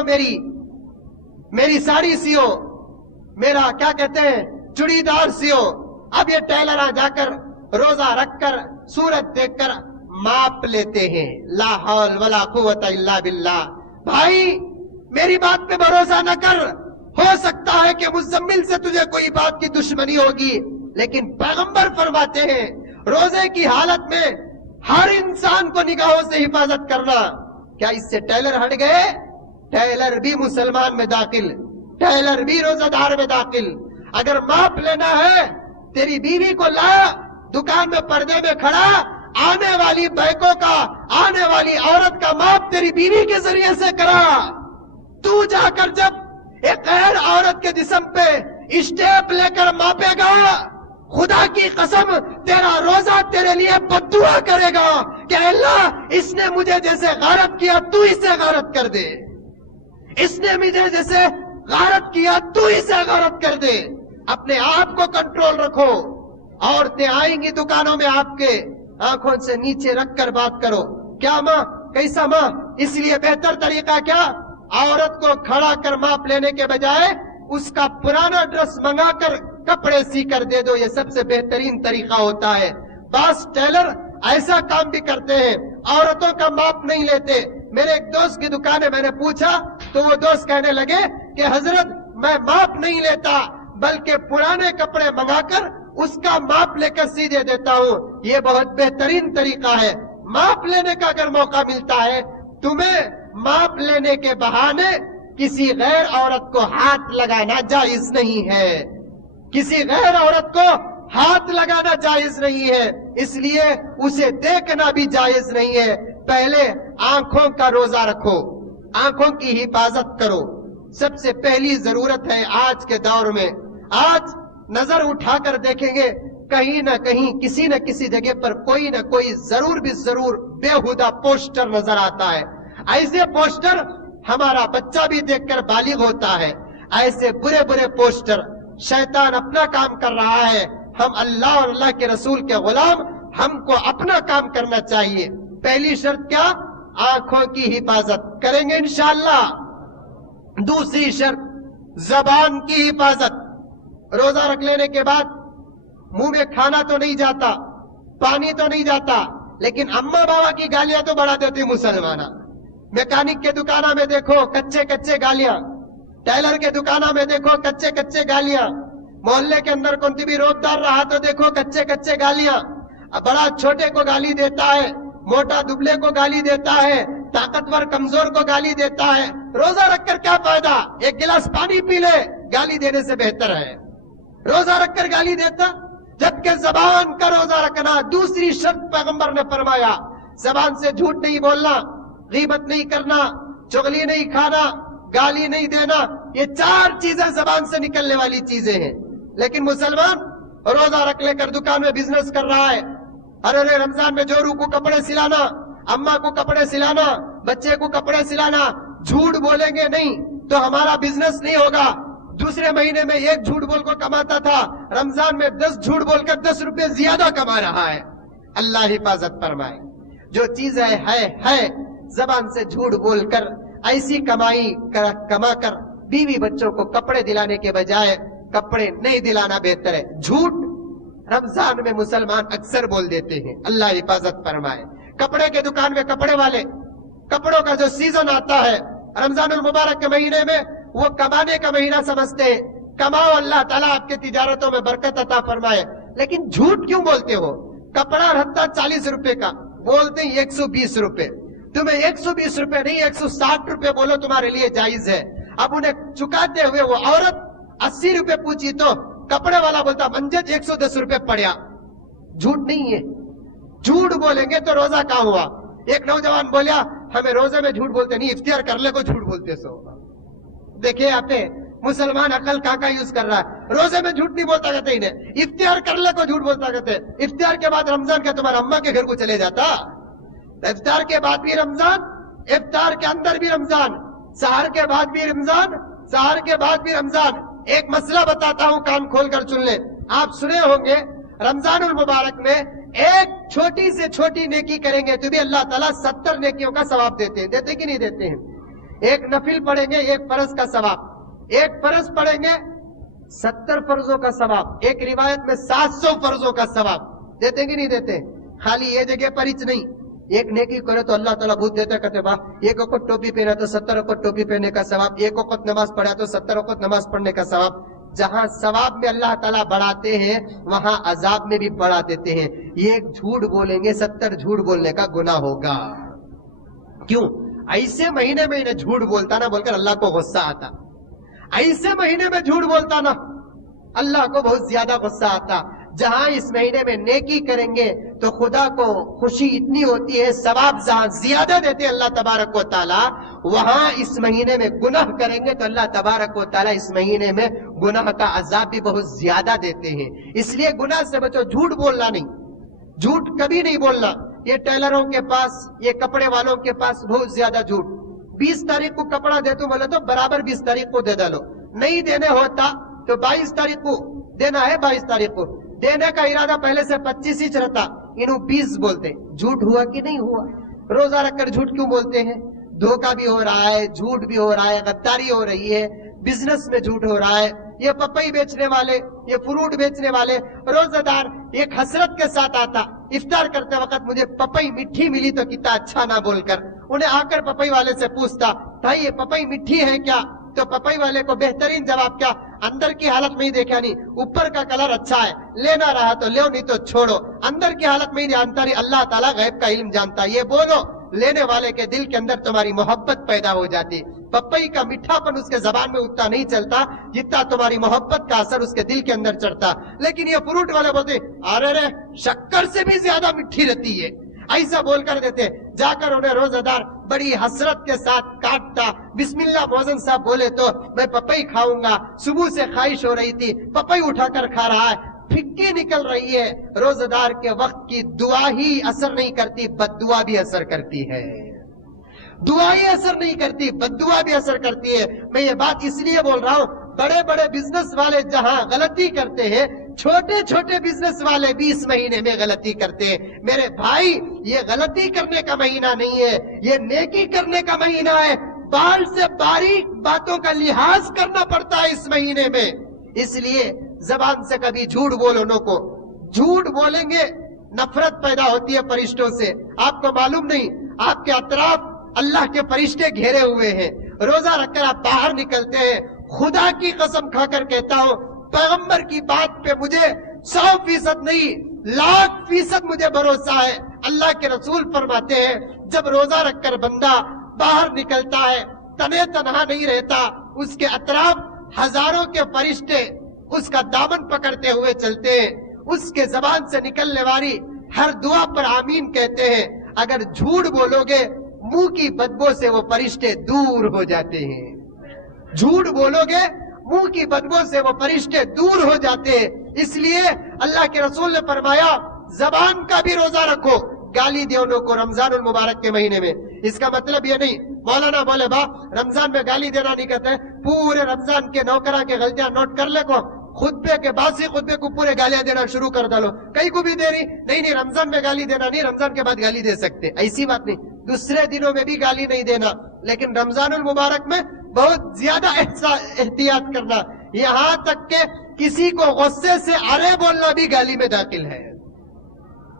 میری ساڑی سیو، میرا کیا کہتے ہیں چوڑی دار سیو۔ اب یہ ٹیلر جا کر روزہ رکھ کر صورت دیکھ کر ماپ لیتے ہیں۔ لا حول ولا قوت الا باللہ۔ بھائی میری بات پہ بھروسہ نہ کر، ہو سکتا ہے کہ مزمل سے تجھے کوئی بات کی دشمنی ہوگی، لیکن پیغمبر فرماتے ہیں روزے کی حالت میں ہر انسان کو نگاہوں سے حفاظت کرنا۔ کیا اس سے ٹیلر ہٹ گئے؟ ٹیلر بھی مسلمان میں داخل، ٹیلر بھی روزہ دار میں داخل۔ اگر ماپ لینا ہے تیری بیوی کو لا، دکان میں پردے میں کھڑا، آنے والی بینکوں کا، آنے والی عورت کا ماپ تیری بیوی کے ذریعے سے کرا۔ تو جا کر جب ایک غیر عورت کے جسم پہ اسٹیپ لے کر ماپے گا، خدا کی قسم تیرا روزہ تیرے لیے بددعا کرے گا کہ اللہ اس نے مجھے جیسے غارت کیا تو اسے غارت کر دے، اس نے مجھے جیسے غارت کیا تو اسے غارت کر دے۔ اپنے آپ کو کنٹرول رکھو۔ عورتیں آئیں گی دکانوں میں آپ کے، آنکھوں سے نیچے رکھ کر بات کرو۔ کیا ماں، کیسا ماں؟ اس لیے بہتر طریقہ کیا؟ عورت کو کھڑا کر ماپ لینے کے بجائے اس کا پرانا ڈریس منگا کر کپڑے سی کر دے دو، یہ سب سے بہترین طریقہ ہوتا ہے۔ بعض ٹیلر ایسا کام بھی کرتے ہیں، عورتوں کا ماپ نہیں لیتے۔ میرے ایک دوست کی دکان ہے، میں نے پوچھا تو وہ دوست کہنے لگے کہ حضرت میں ماپ نہیں لیتا بلکہ پرانے کپڑے منگا کر اس کا ماپ لے کر سی دے دیتا ہوں۔ یہ بہت بہترین طریقہ ہے۔ ماپ لینے کا اگر موقع ملتا ہے، تمہیں ماپ لینے کے بہانے کسی غیر عورت کو ہاتھ لگانا جائز نہیں ہے، کسی غیر عورت کو ہاتھ لگانا جائز نہیں ہے، اس لیے اسے دیکھنا بھی جائز نہیں ہے۔ پہلے آنکھوں کا روزہ رکھو، آنکھوں کی حفاظت کرو۔ سب سے پہلی ضرورت ہے آج کے دور میں۔ آج نظر اٹھا کر دیکھیں گے کہیں نہ کہیں کسی نہ کسی جگہ پر کوئی نہ کوئی ضرور بھی ضرور بےہودہ پوسٹر نظر آتا ہے۔ ایسے پوسٹر ہمارا بچہ بھی دیکھ کر بالغ ہوتا ہے۔ ایسے برے برے پوسٹر، شیطان اپنا کام کر رہا ہے۔ ہم اللہ اور اللہ کے رسول کے غلام، ہم کو اپنا کام کرنا چاہیے۔ پہلی شرط کیا؟ آنکھوں کی حفاظت کریں گے انشاءاللہ۔ دوسری شرط زبان کی حفاظت۔ روزہ رکھ لینے کے بعد منہ میں کھانا تو نہیں جاتا، پانی تو نہیں جاتا، لیکن اماں بابا کی گالیاں تو بڑھا دیتی مسلمانہ۔ میکینک کے دکانہ میں دیکھو کچے کچے گالیاں، ٹیلر کے دکانہ میں دیکھو کچے کچے گالیاں، محلے کے اندر کون بھی روزدار رہا تو دیکھو کچے کچے گالیاں۔ بڑا چھوٹے کو گالی دیتا ہے، موٹا دبلے کو گالی دیتا ہے، طاقتور کمزور کو گالی دیتا ہے۔ روزہ رکھ کر کیا فائدہ؟ ایک گلاس پانی پی لے، گالی دینے سے بہتر ہے۔ روزہ رکھ کر گالی دیتا، جبکہ زبان کا روزہ رکھنا۔ دوسری شرط پیغمبر نے فرمایا، زبان سے جھوٹ نہیں بولنا، غیبت نہیں کرنا، چغلی نہیں کھانا، گالی نہیں دینا۔ یہ چار چیزیں زبان سے نکلنے والی چیزیں ہیں۔ لیکن مسلمان روزہ رکھ لے کر دکان میں بزنس کر رہا ہے۔ ارے رمضان میں جورو کو کپڑے سلانا، اماں کو کپڑے سلانا، بچے کو کپڑے سلانا۔ جھوٹ بولیں گے نہیں تو ہمارا بزنس نہیں ہوگا۔ دوسرے مہینے میں ایک جھوٹ بول کو کماتا تھا، رمضان میں 10 جھوٹ بول کر 10 روپے زیادہ کما رہا ہے۔ اللہ حفاظت فرمائے۔ جو چیز ہے زبان سے جھوٹ بول کر ایسی کمائی کما کر بیوی بچوں کو کپڑے دلانے کے بجائے کپڑے نہیں دلانا بہتر ہے۔ جھوٹ رمضان میں مسلمان اکثر بول دیتے ہیں، اللہ حفاظت فرمائے۔ کپڑے کے دکان میں کپڑے والے، کپڑوں کا جو سیزن آتا ہے رمضان المبارک کے مہینے میں، وہ کمانے کا مہینہ سمجھتے ہیں۔ کماؤ، اللہ تعالیٰ آپ کے تجارتوں میں برکت عطا فرمائے۔ لیکن جھوٹ کیوں بولتے ہو؟ کپڑا رہتا 40 روپے کا، بولتے ہیں 120 روپے۔ تمہیں 120 روپے نہیں 160 روپے بولو، تمہارے لیے جائز ہے۔ اب انہیں چکاتے ہوئے وہ عورت 80 روپے پوچھی تو کپڑے والا بولتا منجد 110 روپے پڑیا۔ جھوٹ نہیں ہے، جھوٹ بولیں گے تو روزہ کہاں ہوا؟ ایک نوجوان بولیا ہمیں روزے میں جھوٹ بولتے نہیں، افطار کر لے کو جھوٹ بولتے سو۔ دیکھیں آپ مسلمان عقل کا یوز کر رہا ہے۔ روزے میں جھوٹ نہیں بولتا کہتے انہیں، افطار کر لے کو جھوٹ بولتا کہتے۔ افطار کے بعد رمضان کا تمہارا اماں کے گھر کو چلے جاتا، افطار کے بعد بھی رمضان، افطار کے اندر بھی رمضان، سحر کے بعد بھی رمضان، سحر کے بعد بھی رمضان۔ ایک مسئلہ بتاتا ہوں، کان کھول کر سن لیں۔ آپ سنے ہوں گے رمضان المبارک میں ایک چھوٹی سے چھوٹی نیکی کریں گے تو بھی اللہ تعالیٰ 70 نیکیوں کا ثواب دیتے ہیں۔ دیتے کہ نہیں دیتے ہیں؟ ایک نفل پڑھیں گے ایک فرض کا ثواب، ایک فرض پڑھیں گے 70 فرضوں کا ثواب، ایک روایت میں 700 فرضوں کا ثواب دیتے کہ نہیں دیتے؟ خالی یہ جگہ پر ہی نہیں، ایک نیکی کرے تو اللہ تعالیٰ بہت دیتا، کہتے واہ ایک وقت ٹوپی پہنا تو 70 وقت ٹوپی پہننے کا ثواب، ایک وقت نماز پڑھا تو 70 وقت نماز پڑھنے کا ثواب۔ جہاں ثواب میں اللہ تعالیٰ بڑھاتے ہیں وہاں عذاب میں بھی بڑھا دیتے ہیں۔ یہ ایک جھوٹ بولیں گے 70 جھوٹ بولنے کا گناہ ہوگا۔ کیوں؟ ایسے مہینے میں انہیں جھوٹ بولتا نا بول کر اللہ کو غصہ آتا، ایسے مہینے میں جھوٹ بولتا نا اللہ کو بہت زیادہ غصہ آتا۔ جہاں اس مہینے میں نیکی کریں گے تو خدا کو خوشی اتنی ہوتی ہے، ثواب جہاں زیادہ دیتے اللہ تبارک و تعالیٰ، وہاں اس مہینے میں گناہ کریں گے تو اللہ تبارک و تعالیٰ اس مہینے میں گناہ کا عذاب بھی بہت زیادہ دیتے ہیں۔ اس لیے گناہ سے بچو، جھوٹ بولنا نہیں، جھوٹ کبھی نہیں بولنا۔ یہ ٹیلروں کے پاس، یہ کپڑے والوں کے پاس بہت زیادہ جھوٹ، 20 تاریخ کو کپڑا دے تو بولے تو برابر 20 تاریخ کو دے ڈالو، نہیں دینے ہوتا تو 22 تاریخ کو دینا ہے، 22 تاریخ کو دینے کا ارادہ پہلے سے 25 ہی رہتا، انہوں 20 بولتے۔ جھوٹ ہوا کہ نہیں ہوا؟ روزہ رکھ کر جھوٹ کیوں بولتے ہیں؟ دھوکہ بھی ہو رہا ہے، جھوٹ بھی ہو رہا ہے، غداری ہو رہی ہے، بزنس میں جھوٹ ہو رہا ہے۔ یہ پپئی بیچنے والے، یہ فروٹ بیچنے والے، روزہ دار ایک حسرت کے ساتھ آتا، افطار کرتے وقت مجھے پپئی میٹھی ملی تو کتنا اچھا نہ بول کر انہیں آ کر پپئی والے سے پوچھتا، بھائی یہ پپئی میٹھی ہے کیا؟ تو پپئی والے کو بہترین جواب کیا، اندر کی حالت میں ہی دیکھا نہیں، اوپر کا کلر اچھا ہے، لینا رہا تو لو نہیں تو چھوڑو، اندر کی حالت میں ہی جانتا نہیں، اللہ تعالیٰ غیب کا علم جانتا۔ یہ بولو، لینے والے کے دل کے اندر تمہاری محبت پیدا ہو جاتی۔ پپئی کا میٹھا پن اس کے زبان میں اتنا نہیں چلتا جتنا تمہاری محبت کا اثر اس کے دل کے اندر چڑھتا۔ لیکن یہ فروٹ والے بولتے ارے رے شکر سے بھی زیادہ میٹھی رہتی ہے، ایسا بول کر دیتے۔ جا کر انہیں روزہ دار بڑی حسرت کے ساتھ کاٹتا، بسم اللہ موزن صاحب بولے تو میں پپئی کھاؤں گا، صبح سے خواہش ہو رہی تھی، پپئی اٹھا کر کھا رہا ہے، پھکی نکل رہی ہے۔ روزہ دار کے وقت کی دعا ہی اثر نہیں کرتی، بد دعا بھی اثر کرتی ہے۔ دعا ہی اثر نہیں کرتی، بد دعا بھی اثر کرتی ہے۔ میں یہ بات اس لیے بول رہا ہوں، بڑے بڑے بزنس والے جہاں غلطی کرتے ہیں، چھوٹے چھوٹے بزنس والے بھی اس مہینے میں غلطی کرتے ہیں۔ میرے بھائی، یہ غلطی کرنے کا مہینہ نہیں ہے، یہ نیکی کرنے کا مہینہ ہے۔ بال سے باریک باتوں کا لحاظ کرنا پڑتا ہے اس مہینے میں۔ اس لیے زبان سے کبھی جھوٹ بولو نو کو، جھوٹ بولیں گے نفرت پیدا ہوتی ہے فرشتوں سے۔ آپ کو معلوم نہیں، آپ کے اطراف اللہ کے فرشتے گھیرے ہوئے ہیں۔ روزہ رکھ کر آپ باہر نکلتے ہیں، خدا کی قسم کھا کر کہتا ہوں، پیغمبر کی بات پہ مجھے 100% نہیں 1,00,000% مجھے بھروسہ ہے۔ اللہ کے رسول فرماتے ہیں، جب روزہ رکھ کر بندہ باہر نکلتا ہے، تنے تنہا نہیں رہتا، اس کے اطراف ہزاروں کے فرشتے اس کا دامن پکڑتے ہوئے چلتے ہیں، اس کے زبان سے نکلنے والی ہر دعا پر آمین کہتے ہیں۔ اگر جھوٹ بولو گے، منہ کی بدبو سے وہ فرشتے دور ہو جاتے ہیں۔ جھوٹ بولو گے، منہ کی بدبو سے وہ فرشتے دور ہو جاتے ہیں۔ اس لیے اللہ کے رسول نے فرمایا، زبان کا بھی روزہ رکھو، گالی دیونوں کو رمضان المبارک کے مہینے میں۔ اس کا مطلب یہ نہیں مولانا بولے با رمضان میں گالی دینا نہیں کہتے، پورے رمضان کے نوکرا کے غلطیاں نوٹ کر لے کو، خطبے کے باسی خطبے کو پورے گالیاں دینا شروع کر ڈالو، کئی کو بھی دے رہی نہیں، رمضان میں گالی دینا نہیں، رمضان کے بعد گالی دے سکتے، ایسی بات نہیں۔ دوسرے دنوں میں بھی گالی نہیں دینا، لیکن رمضان المبارک میں بہت زیادہ احتیاط کرنا، یہاں تک کہ کسی کو غصے سے ارے بولنا بھی گالی میں داخل ہے۔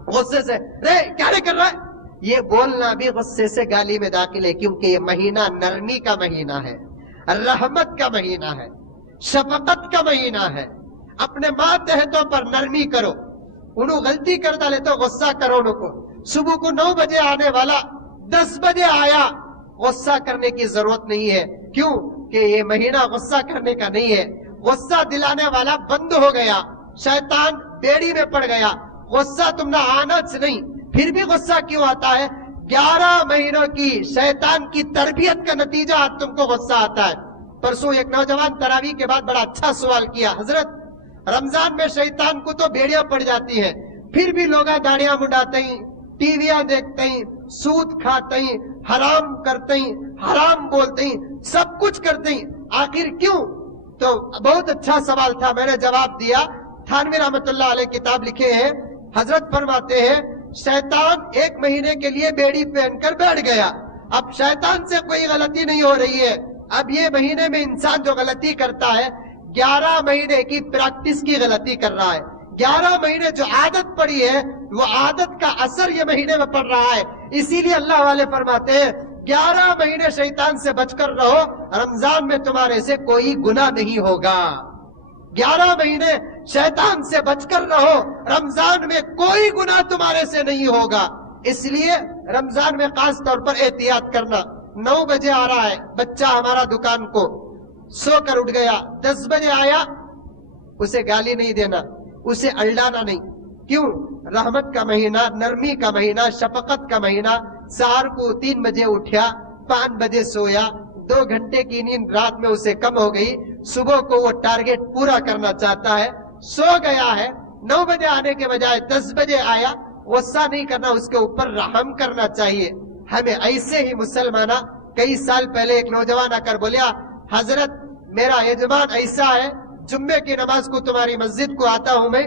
غصے سے رے کیا کر رہا ہے، یہ بولنا بھی غصے سے گالی میں داخل ہے، کیونکہ یہ مہینہ نرمی کا مہینہ ہے، رحمت کا مہینہ ہے، شفقت کا مہینہ ہے۔ اپنے ماتحتوں پر نرمی کرو، انہوں غلطی کر ڈالے تو غصہ کرو ان کو۔ صبح کو 9 بجے آنے والا 10 بجے آیا، غصہ کرنے کی ضرورت نہیں ہے، کیوں کہ یہ مہینہ غصہ کرنے کا نہیں ہے۔ غصہ دلانے والا بند ہو گیا، شیطان بیڑی میں پڑ گیا، غصہ تم نہ آنا نہیں۔ پھر بھی غصہ کیوں آتا ہے؟ 11 مہینوں کی شیطان کی تربیت کا نتیجہ آج تم کو غصہ آتا ہے۔ پرسوں ایک نوجوان تراویح کے بعد بڑا اچھا سوال کیا، حضرت رمضان میں شیطان کو تو بیڑیاں پڑ جاتی ہیں، پھر بھی لوگ داڑیاں مڈاتے ہیں، ٹی ویاں دیکھتے ہیں، سود کھاتے ہیں، حرام کرتے ہیں، حرام بولتے ہیں، سب کچھ کرتے ہیں، آخر کیوں؟ تو بہت اچھا سوال تھا، میں نے جواب دیا۔ تھانوی رحمت اللہ علیہ کتاب لکھے ہیں، حضرت فرماتے ہیں شیطان 1 مہینے کے لیے بیڑی پہن کر بیٹھ گیا، اب شیطان سے کوئی غلطی نہیں ہو رہی ہے، اب یہ مہینے میں انسان جو غلطی کرتا ہے 11 مہینے کی پریکٹس کی غلطی کر رہا ہے، 11 مہینے جو عادت پڑی ہے وہ عادت کا اثر یہ مہینے میں پڑ رہا ہے۔ اسی لیے اللہ والے فرماتے ہیں 11 مہینے شیطان سے بچ کر رہو، رمضان میں تمہارے سے کوئی گناہ نہیں ہوگا۔ 11 مہینے شیطان سے بچ کر رہو، رمضان میں کوئی گناہ تمہارے سے نہیں ہوگا۔ اس لیے رمضان میں خاص طور پر احتیاط کرنا۔ 9 بجے آ رہا ہے بچہ ہمارا دکان کو، سو کر اٹھ گیا، 10 بجے آیا، اسے گالی نہیں دینا، اسے الڈانا نہیں. کیوں؟ رحمت کا مہینہ، نرمی کا مہینہ، شفقت کا مہینہ. سحر کو 3 بجے اٹھیا، 5 بجے سویا، 2 گھنٹے کی نیند رات میں اسے کم ہو گئی، صبح کو وہ ٹارگیٹ پورا کرنا چاہتا ہے، سو گیا ہے، 9 بجے آنے کے بجائے 10 بجے آیا. غصہ نہیں کرنا، اس کے اوپر رحم کرنا چاہیے. ہمیں ایسے ہی مسلمانہ. کئی سال پہلے ایک نوجوان آ کر بولیا، حضرت میرا یجمان ایسا ہے، جمعے کی نماز کو تمہاری مسجد کو آتا ہوں میں،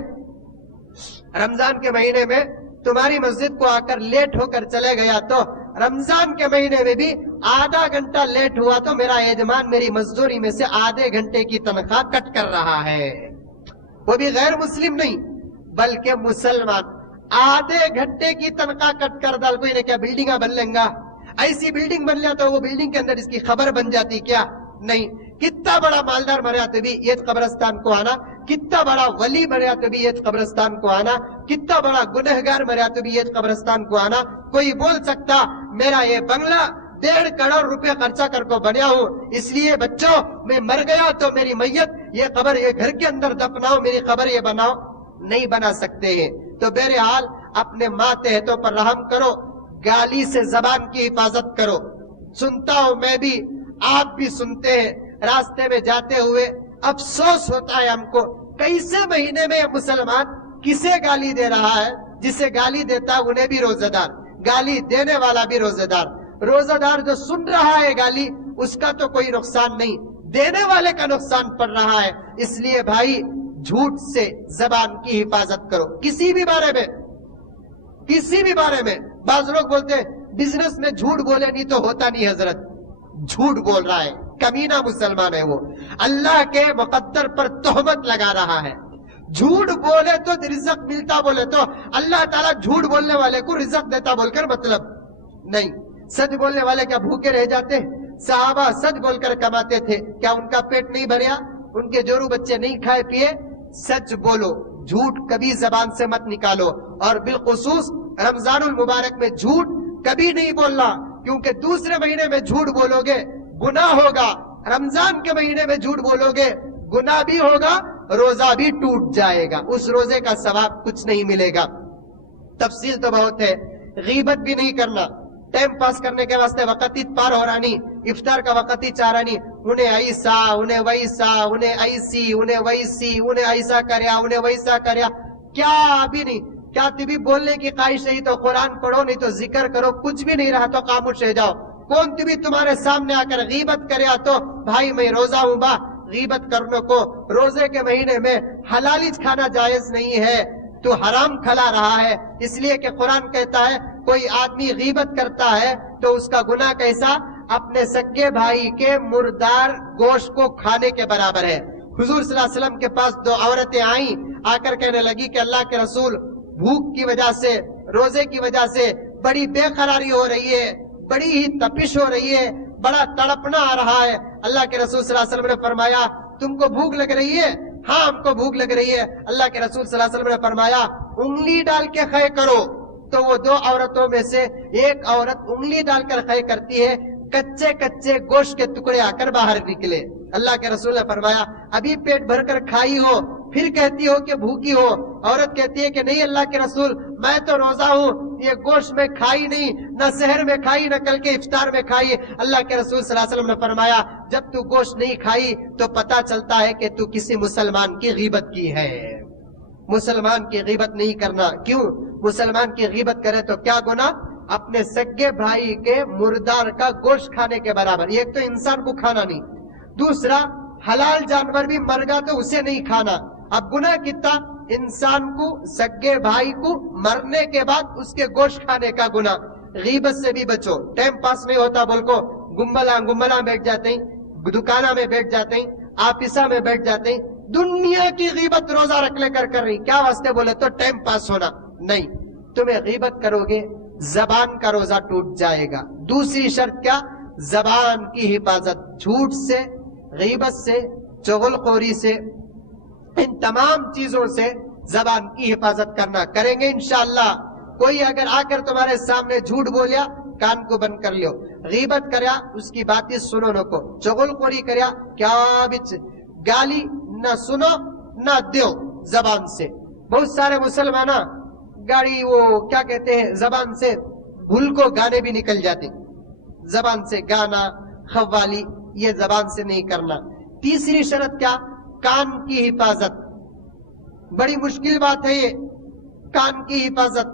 رمضان کے مہینے میں تمہاری مسجد کو آ کر لیٹ ہو کر چلے گیا تو رمضان کے مہینے میں بھی آدھا گھنٹہ لیٹ ہوا تو میرا یجمان میری مزدوری میں سے آدھے گھنٹے کی تنخواہ کٹ کر رہا ہے. وہ بھی غیر مسلم نہیں بلکہ مسلمان. آدھے گھنٹے کی تنخواہ کٹ کر ڈال. کوئی نے کیا بلڈنگاں بن لیں گا؟ ایسی بلڈنگ بن لیا تو وہ بلڈنگ کے اندر اس کی خبر بن جاتی کیا؟ نہیں. کتنا بڑا مالدار مریا تو بھی یہ قبرستان کو آنا، کتنا بڑا ولی مریا تو بھی یہ قبرستان کو آنا، کتنا بڑا گنہگار مریا تو بھی یہ قبرستان کو آنا. کوئی بول سکتا میرا یہ بنگلہ 1.5 کروڑ روپے خرچہ کر کو بنیا ہوں، اس لیے بچوں میں مر گیا تو میری میت یہ قبر یہ گھر کے اندر دفناؤ، میری قبر یہ بناؤ. نہیں بنا سکتے ہیں. تو بہرحال اپنے ماتحتوں پر رحم کرو، گالی سے زبان کی حفاظت کرو. سنتا ہوں میں بھی، آپ بھی سنتے ہیں، راستے میں جاتے ہوئے افسوس ہوتا ہے ہم کو، کیسے مہینے میں مسلمان کسے گالی دے رہا ہے؟ جسے گالی دیتا انہیں بھی روزہ دار، گالی دینے والا بھی روزہ دار. روزہ دار جو سن رہا ہے گالی اس کا تو کوئی نقصان نہیں، دینے والے کا نقصان پڑ رہا ہے. اس لیے بھائی جھوٹ سے زبان کی حفاظت کرو. کسی بھی بارے میں، کسی بھی بارے میں. بعض لوگ بولتے ہیں بزنس میں جھوٹ بولے نہیں تو ہوتا نہیں. حضرت جھوٹ بول رہا ہے، کمینہ مسلمان ہے وہ، اللہ کے مقدر پر تہمت لگا رہا ہے. جھوٹ بولے تو رزق ملتا بولے تو اللہ تعالیٰ جھوٹ بولنے والے کو رزق دیتا بول کر مطلب نہیں. سچ بولنے والے کیا بھوکے رہ جاتے؟ صحابہ سچ بول کر کماتے تھے، کیا ان کا پیٹ نہیں بھریا؟ ان کے جورو بچے نہیں کھائے پیے؟ سچ بولو، جھوٹ کبھی زبان سے مت نکالو. اور بالخصوص رمضان المبارک میں جھوٹ کبھی نہیں بولنا، کیونکہ دوسرے مہینے میں جھوٹ بولو گے گناہ ہوگا، رمضان کے مہینے میں جھوٹ بولو گے گناہ بھی ہوگا، روزہ بھی ٹوٹ جائے گا، اس روزے کا ثواب کچھ نہیں ملے گا. تفصیل تو بہت ہے. غیبت بھی نہیں کرنا، ٹائم پاس کرنے کے واسطے وقت ہی پار ہو رہا نہیں، افطار کا وقت ہی چاہ رہا نہیں، انہیں ایسا انہیں ویسا انہیں ایسی انہیں ویسی انہیں ایسا کریا انہیں ویسا کریا. کیا ابھی نہیں؟ کیا تبھی بولنے کی خواہش نہیں تو قرآن پڑھو، نہیں تو ذکر کرو. کچھ بھی نہیں رہا تو خاموش رہ جاؤ. کون تبھی تمہارے سامنے آ کر غیبت کریا تو بھائی میں روزہ ہوں با. غیبت کرنے کو روزے کے مہینے میں حلالی کھانا جائز نہیں ہے، تو حرام کھلا رہا ہے. اس لیے کہ قرآن کہتا ہے کوئی آدمی غیبت کرتا ہے تو اس کا گناہ کیسا؟ اپنے سگے بھائی کے مردار گوشت کو کھانے کے برابر ہے. حضور صلی اللہ علیہ وسلم کے پاس 2 عورتیں آئیں، آ کر کہنے لگی کہ اللہ کے رسول بھوک کی وجہ سے، روزے کی وجہ سے بڑی بے قراری ہو رہی ہے، بڑی ہی تپش ہو رہی ہے، بڑا تڑپنا آ رہا ہے. اللہ کے رسول صلی اللہ علیہ وسلم نے فرمایا تم کو بھوک لگ رہی ہے؟ ہاں ہم کو بھوک لگ رہی ہے. اللہ کے رسول صلی اللہ علیہ وسلم نے فرمایا انگلی ڈال کے خے کرو. تو وہ 2 عورتوں میں سے ایک عورت انگلی ڈال کر خے کرتی ہے، کچے کچے گوشت کے ٹکڑے آ کر باہر نکلے. اللہ کے رسول نے فرمایا ابھی پیٹ بھر کر کھائی ہو پھر کہتی ہو کہ بھوکی ہو؟ عورت کہتی ہے کہ نہیں اللہ کے رسول میں تو روزہ ہوں، یہ گوشت میں کھائی نہیں، نہ سحر میں کھائی نہ کل کے افطار میں کھائی. اللہ کے رسول صلی اللہ علیہ وسلم نے فرمایا جب تو گوشت نہیں کھائی تو پتا چلتا ہے کہ تو کسی مسلمان کی غیبت کی ہے. مسلمان کی غیبت نہیں کرنا. کیوں؟ مسلمان کی غیبت کرے تو کیا گناہ؟ اپنے سگے بھائی کے مردار کا گوشت کھانے کے برابر. ایک تو انسان کو کھانا نہیں، دوسرا حلال جانور بھی مر گا تو اسے نہیں کھانا. اب گناہ کتنا؟ انسان کو سگے بھائی کو مرنے کے بعد اس کے گوشت کھانے کا گناہ. غیبت سے بھی بچو. ٹائم پاس نہیں ہوتا بول کو گمبلا بیٹھ جاتے ہیں، دکانہ میں بیٹھ جاتے ہیں، آفیسہ میں بیٹھ جاتے ہیں، دنیا کی غیبت روزہ رکھ لے کر رہی. کیا واسطے بولے تو ٹائم پاس ہونا نہیں. تمہیں غیبت کرو گے زبان کا روزہ ٹوٹ جائے گا. دوسری شرط کیا؟ زبان کی حفاظت. جھوٹ سے، غیبت سے، چغل خوری سے، ان تمام چیزوں سے زبان کی حفاظت کرنا. کریں گے انشاءاللہ. کوئی اگر آ کر تمہارے سامنے جھوٹ بولیا کان کو بند کر لیو. غیبت کریا اس کی باتیں سنو نہ کو. چغل خوری کریا کیا بچ گالی نہ سنو نہ دیو زبان سے. بہت سارے مسلمان گاڑی وہ کیا کہتے ہیں زبان سے بھول کو گانے بھی نکل جاتے، زبان سے گانا قوالی یہ زبان سے نہیں کرنا۔ تیسری شرط کیا؟ کان کی حفاظت۔ بڑی مشکل بات ہے یہ، کان کی حفاظت۔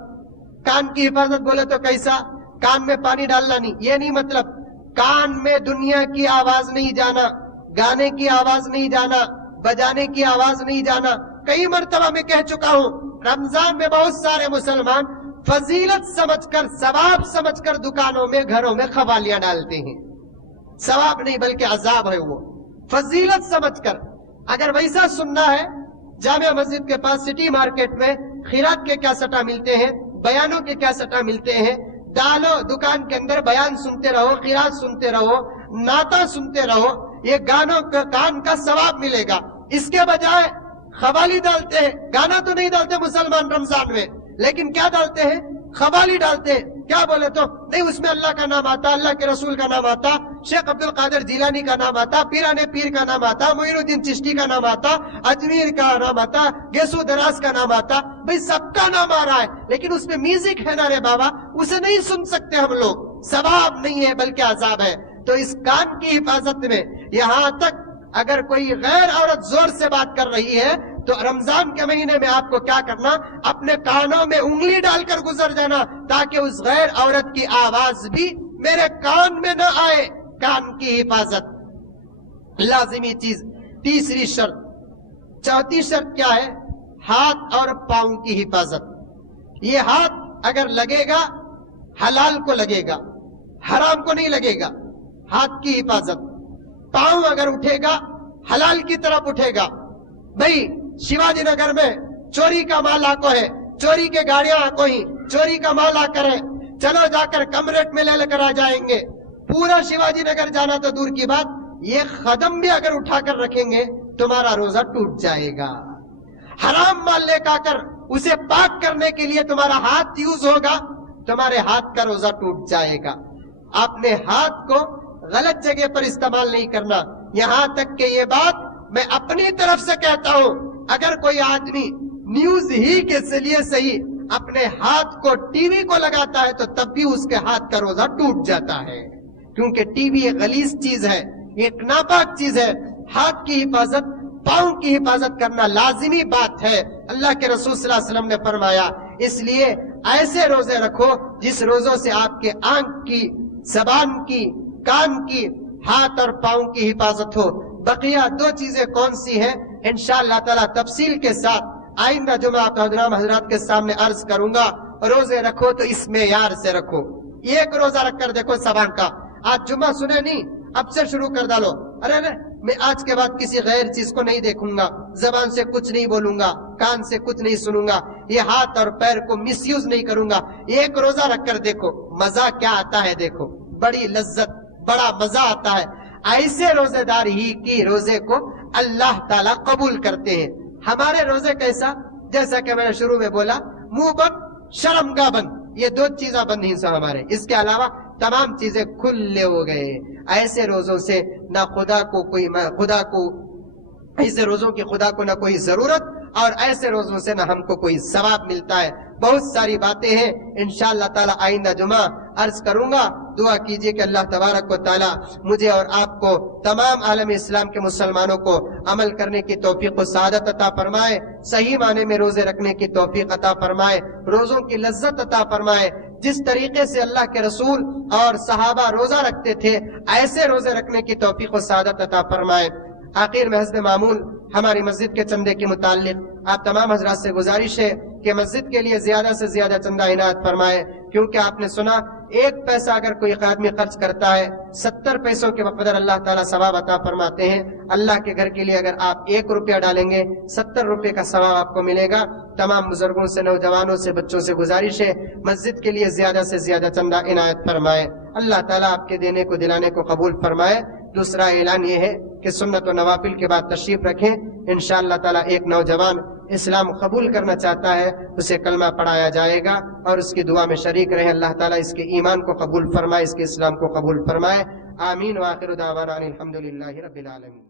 کان کی حفاظت بولے تو کیسا؟ کان میں پانی ڈالنا نہیں، یہ نہیں مطلب کان میں دنیا کی آواز نہیں جانا، گانے کی آواز نہیں جانا، بجانے کی آواز نہیں جانا۔ کئی مرتبہ میں کہہ چکا ہوں، رمضان میں بہت سارے مسلمان فضیلت سمجھ کر، ثواب سمجھ کر دکانوں میں گھروں میں قوالیاں ڈالتے ہیں۔ ثواب نہیں بلکہ عذاب ہے وہ، فضیلت سمجھ کر۔ اگر ویسا سننا ہے، جامع مسجد کے پاس سٹی مارکیٹ میں خیرات کے کیسٹاں ملتے ہیں، بیانوں کے کیسٹاں ملتے ہیں، ڈالو دکان کے اندر، بیان سنتے رہو، خیرات سنتے رہو، نعتیں سنتے رہو، یہ گانوں کا کان کا ثواب ملے گا۔ اس کے بجائے قوالی ڈالتے ہیں۔ گانا تو نہیں ڈالتے مسلمان رمضان میں، لیکن کیا ڈالتے ہیں؟ قوالی ڈالتے ہیں۔ کیا بولے تو نہیں، اس میں اللہ کا نام آتا، اللہ کے رسول کا نام آتا، شیخ عبد القادر جیلانی کا نام آتا، پیرانے پیر کا نام آتا، معین الدین چشتی کا نام آتا، اجمیر کا نام آتا، گیسو دراز کا نام آتا، بھئی سب کا نام آ رہا ہے، لیکن اس میں میوزک ہے نا رے بابا، اسے نہیں سن سکتے ہم لوگ۔ ثواب نہیں ہے بلکہ عذاب ہے۔ تو اس کان کی حفاظت میں یہاں تک اگر کوئی غیر عورت زور سے بات کر رہی ہے تو رمضان کے مہینے میں آپ کو کیا کرنا؟ اپنے کانوں میں انگلی ڈال کر گزر جانا تاکہ اس غیر عورت کی آواز بھی میرے کان میں نہ آئے۔ کان کی حفاظت لازمی چیز، تیسری شرط۔ چوتھی شرط کیا ہے؟ ہاتھ اور پاؤں کی حفاظت۔ یہ ہاتھ اگر لگے گا حلال کو لگے گا، حرام کو نہیں لگے گا۔ ہاتھ کی حفاظت۔ پاؤں اگر اٹھے گا حلال کی طرف اٹھے گا۔ بھئی شیواجی نگر میں چوری کا مال آ کو ہے، چوری کے گاڑیاں آ کو ہی، چوری کا مال آ کر ہے، چلو جا کر کم ریٹ میں لے کر آ جائیں گے۔ پورا شیواجی نگر جانا تو دور کی بات، یہ قدم بھی اگر اٹھا کر رکھیں گے تمہارا روزہ ٹوٹ جائے گا۔ حرام مال لے کر اسے پاک کرنے کے لیے تمہارا ہاتھ یوز ہوگا، تمہارے ہاتھ کا روزہ ٹوٹ جائے گا۔ آپ نے ہاتھ کو غلط جگہ پر استعمال نہیں کرنا۔ یہاں تک کہ یہ بات میں اپنی طرف سے کہتا ہوں، اگر کوئی آدمی نیوز ہی کے لیے صحیح اپنے ہاتھ کو ٹی وی کو لگاتا ہے تو تب بھی اس کے ہاتھ کا روزہ ٹوٹ جاتا ہے، کیونکہ ٹی وی ایک غلیظ چیز ہے، ایک ناپاک چیز ہے۔ ہاتھ کی حفاظت، پاؤں کی حفاظت کرنا لازمی بات ہے۔ اللہ کے رسول صلی اللہ علیہ وسلم نے فرمایا، اس لیے ایسے روزے رکھو جس روزوں سے آپ کے آنکھ کی، زبان کی، کان کی، ہاتھ اور پاؤں کی حفاظت ہو۔ بقیہ دو چیزیں کون سی ہیں انشاءاللہ تعالی تفصیل کے ساتھ آئندہ جمعہ آپ حضرات کے سامنے عرض کروں گا۔ روزے رکھو تو اس معیار سے رکھو۔ ایک روزہ رکھ کر دیکھو سبان کا، آج جمعہ سنے نہیں، اب سے شروع کر ڈالو، ارے میں آج کے بعد کسی غیر چیز کو نہیں دیکھوں گا، زبان سے کچھ نہیں بولوں گا، کان سے کچھ نہیں سنوں گا، یہ ہاتھ اور پیر کو مس یوز نہیں کروں گا۔ ایک روزہ رکھ کر دیکھو مزہ کیا آتا ہے، دیکھو بڑی لذت، بڑا مزہ آتا ہے۔ ایسے روزے دار ہی کی روزے کو اللہ تعالیٰ قبول کرتے ہیں۔ ہمارے روزے کیسا؟ جیسا کہ میں نے شروع میں بولا، منہ بند، شرم گاہ بند، یہ دو چیزیں بند ہیں ہمارے، اس کے علاوہ تمام چیزیں کھلے ہو گئے۔ ایسے روزوں سے نہ ایسے روزوں کی خدا کو نہ کوئی ضرورت، اور ایسے روزوں سے نہ ہم کو کوئی ثواب ملتا ہے۔ بہت ساری باتیں ہیں انشاءاللہ تعالی آئندہ جمعہ عرض کروں گا۔ دعا کیجئے کہ اللہ تبارک و تعالی مجھے اور آپ کو، تمام عالم اسلام کے مسلمانوں کو عمل کرنے کی توفیق و سعادت عطا فرمائے، صحیح معنی میں روزے رکھنے کی توفیق عطا فرمائے، روزوں کی لذت عطا فرمائے۔ جس طریقے سے اللہ کے رسول اور صحابہ روزہ رکھتے تھے ایسے روزے رکھنے کی توفیق و سعادت عطا فرمائے۔ آخر میں حسب معمول ہماری مسجد کے چندے کے متعلق آپ تمام حضرات سے گزارش ہے کہ مسجد کے لیے زیادہ سے زیادہ چندہ عنایت فرمائے، کیونکہ آپ نے سنا 1 پیسہ اگر کوئی آدمی خرچ کرتا ہے 70 پیسوں کے بقدر اللہ تعالیٰ ثواب عطا فرماتے ہیں۔ اللہ کے گھر کے لیے اگر آپ 1 روپیہ ڈالیں گے 70 روپے کا ثواب آپ کو ملے گا۔ تمام بزرگوں سے، نوجوانوں سے، بچوں سے گزارش ہے مسجد کے لیے زیادہ سے زیادہ چندہ عنایت فرمائے۔ اللہ تعالیٰ آپ کے دینے کو دلانے کو قبول فرمائے۔ دوسرا اعلان یہ ہے کہ سنت و نوافل کے بعد تشریف رکھیں، انشاءاللہ تعالیٰ ایک نوجوان اسلام قبول کرنا چاہتا ہے، اسے کلمہ پڑھایا جائے گا اور اس کی دعا میں شریک رہیں۔ اللہ تعالیٰ اس کے ایمان کو قبول فرمائے، اس کے اسلام کو قبول فرمائے۔ آمین۔ وآخر دعوانا الحمدللہ رب العالمین۔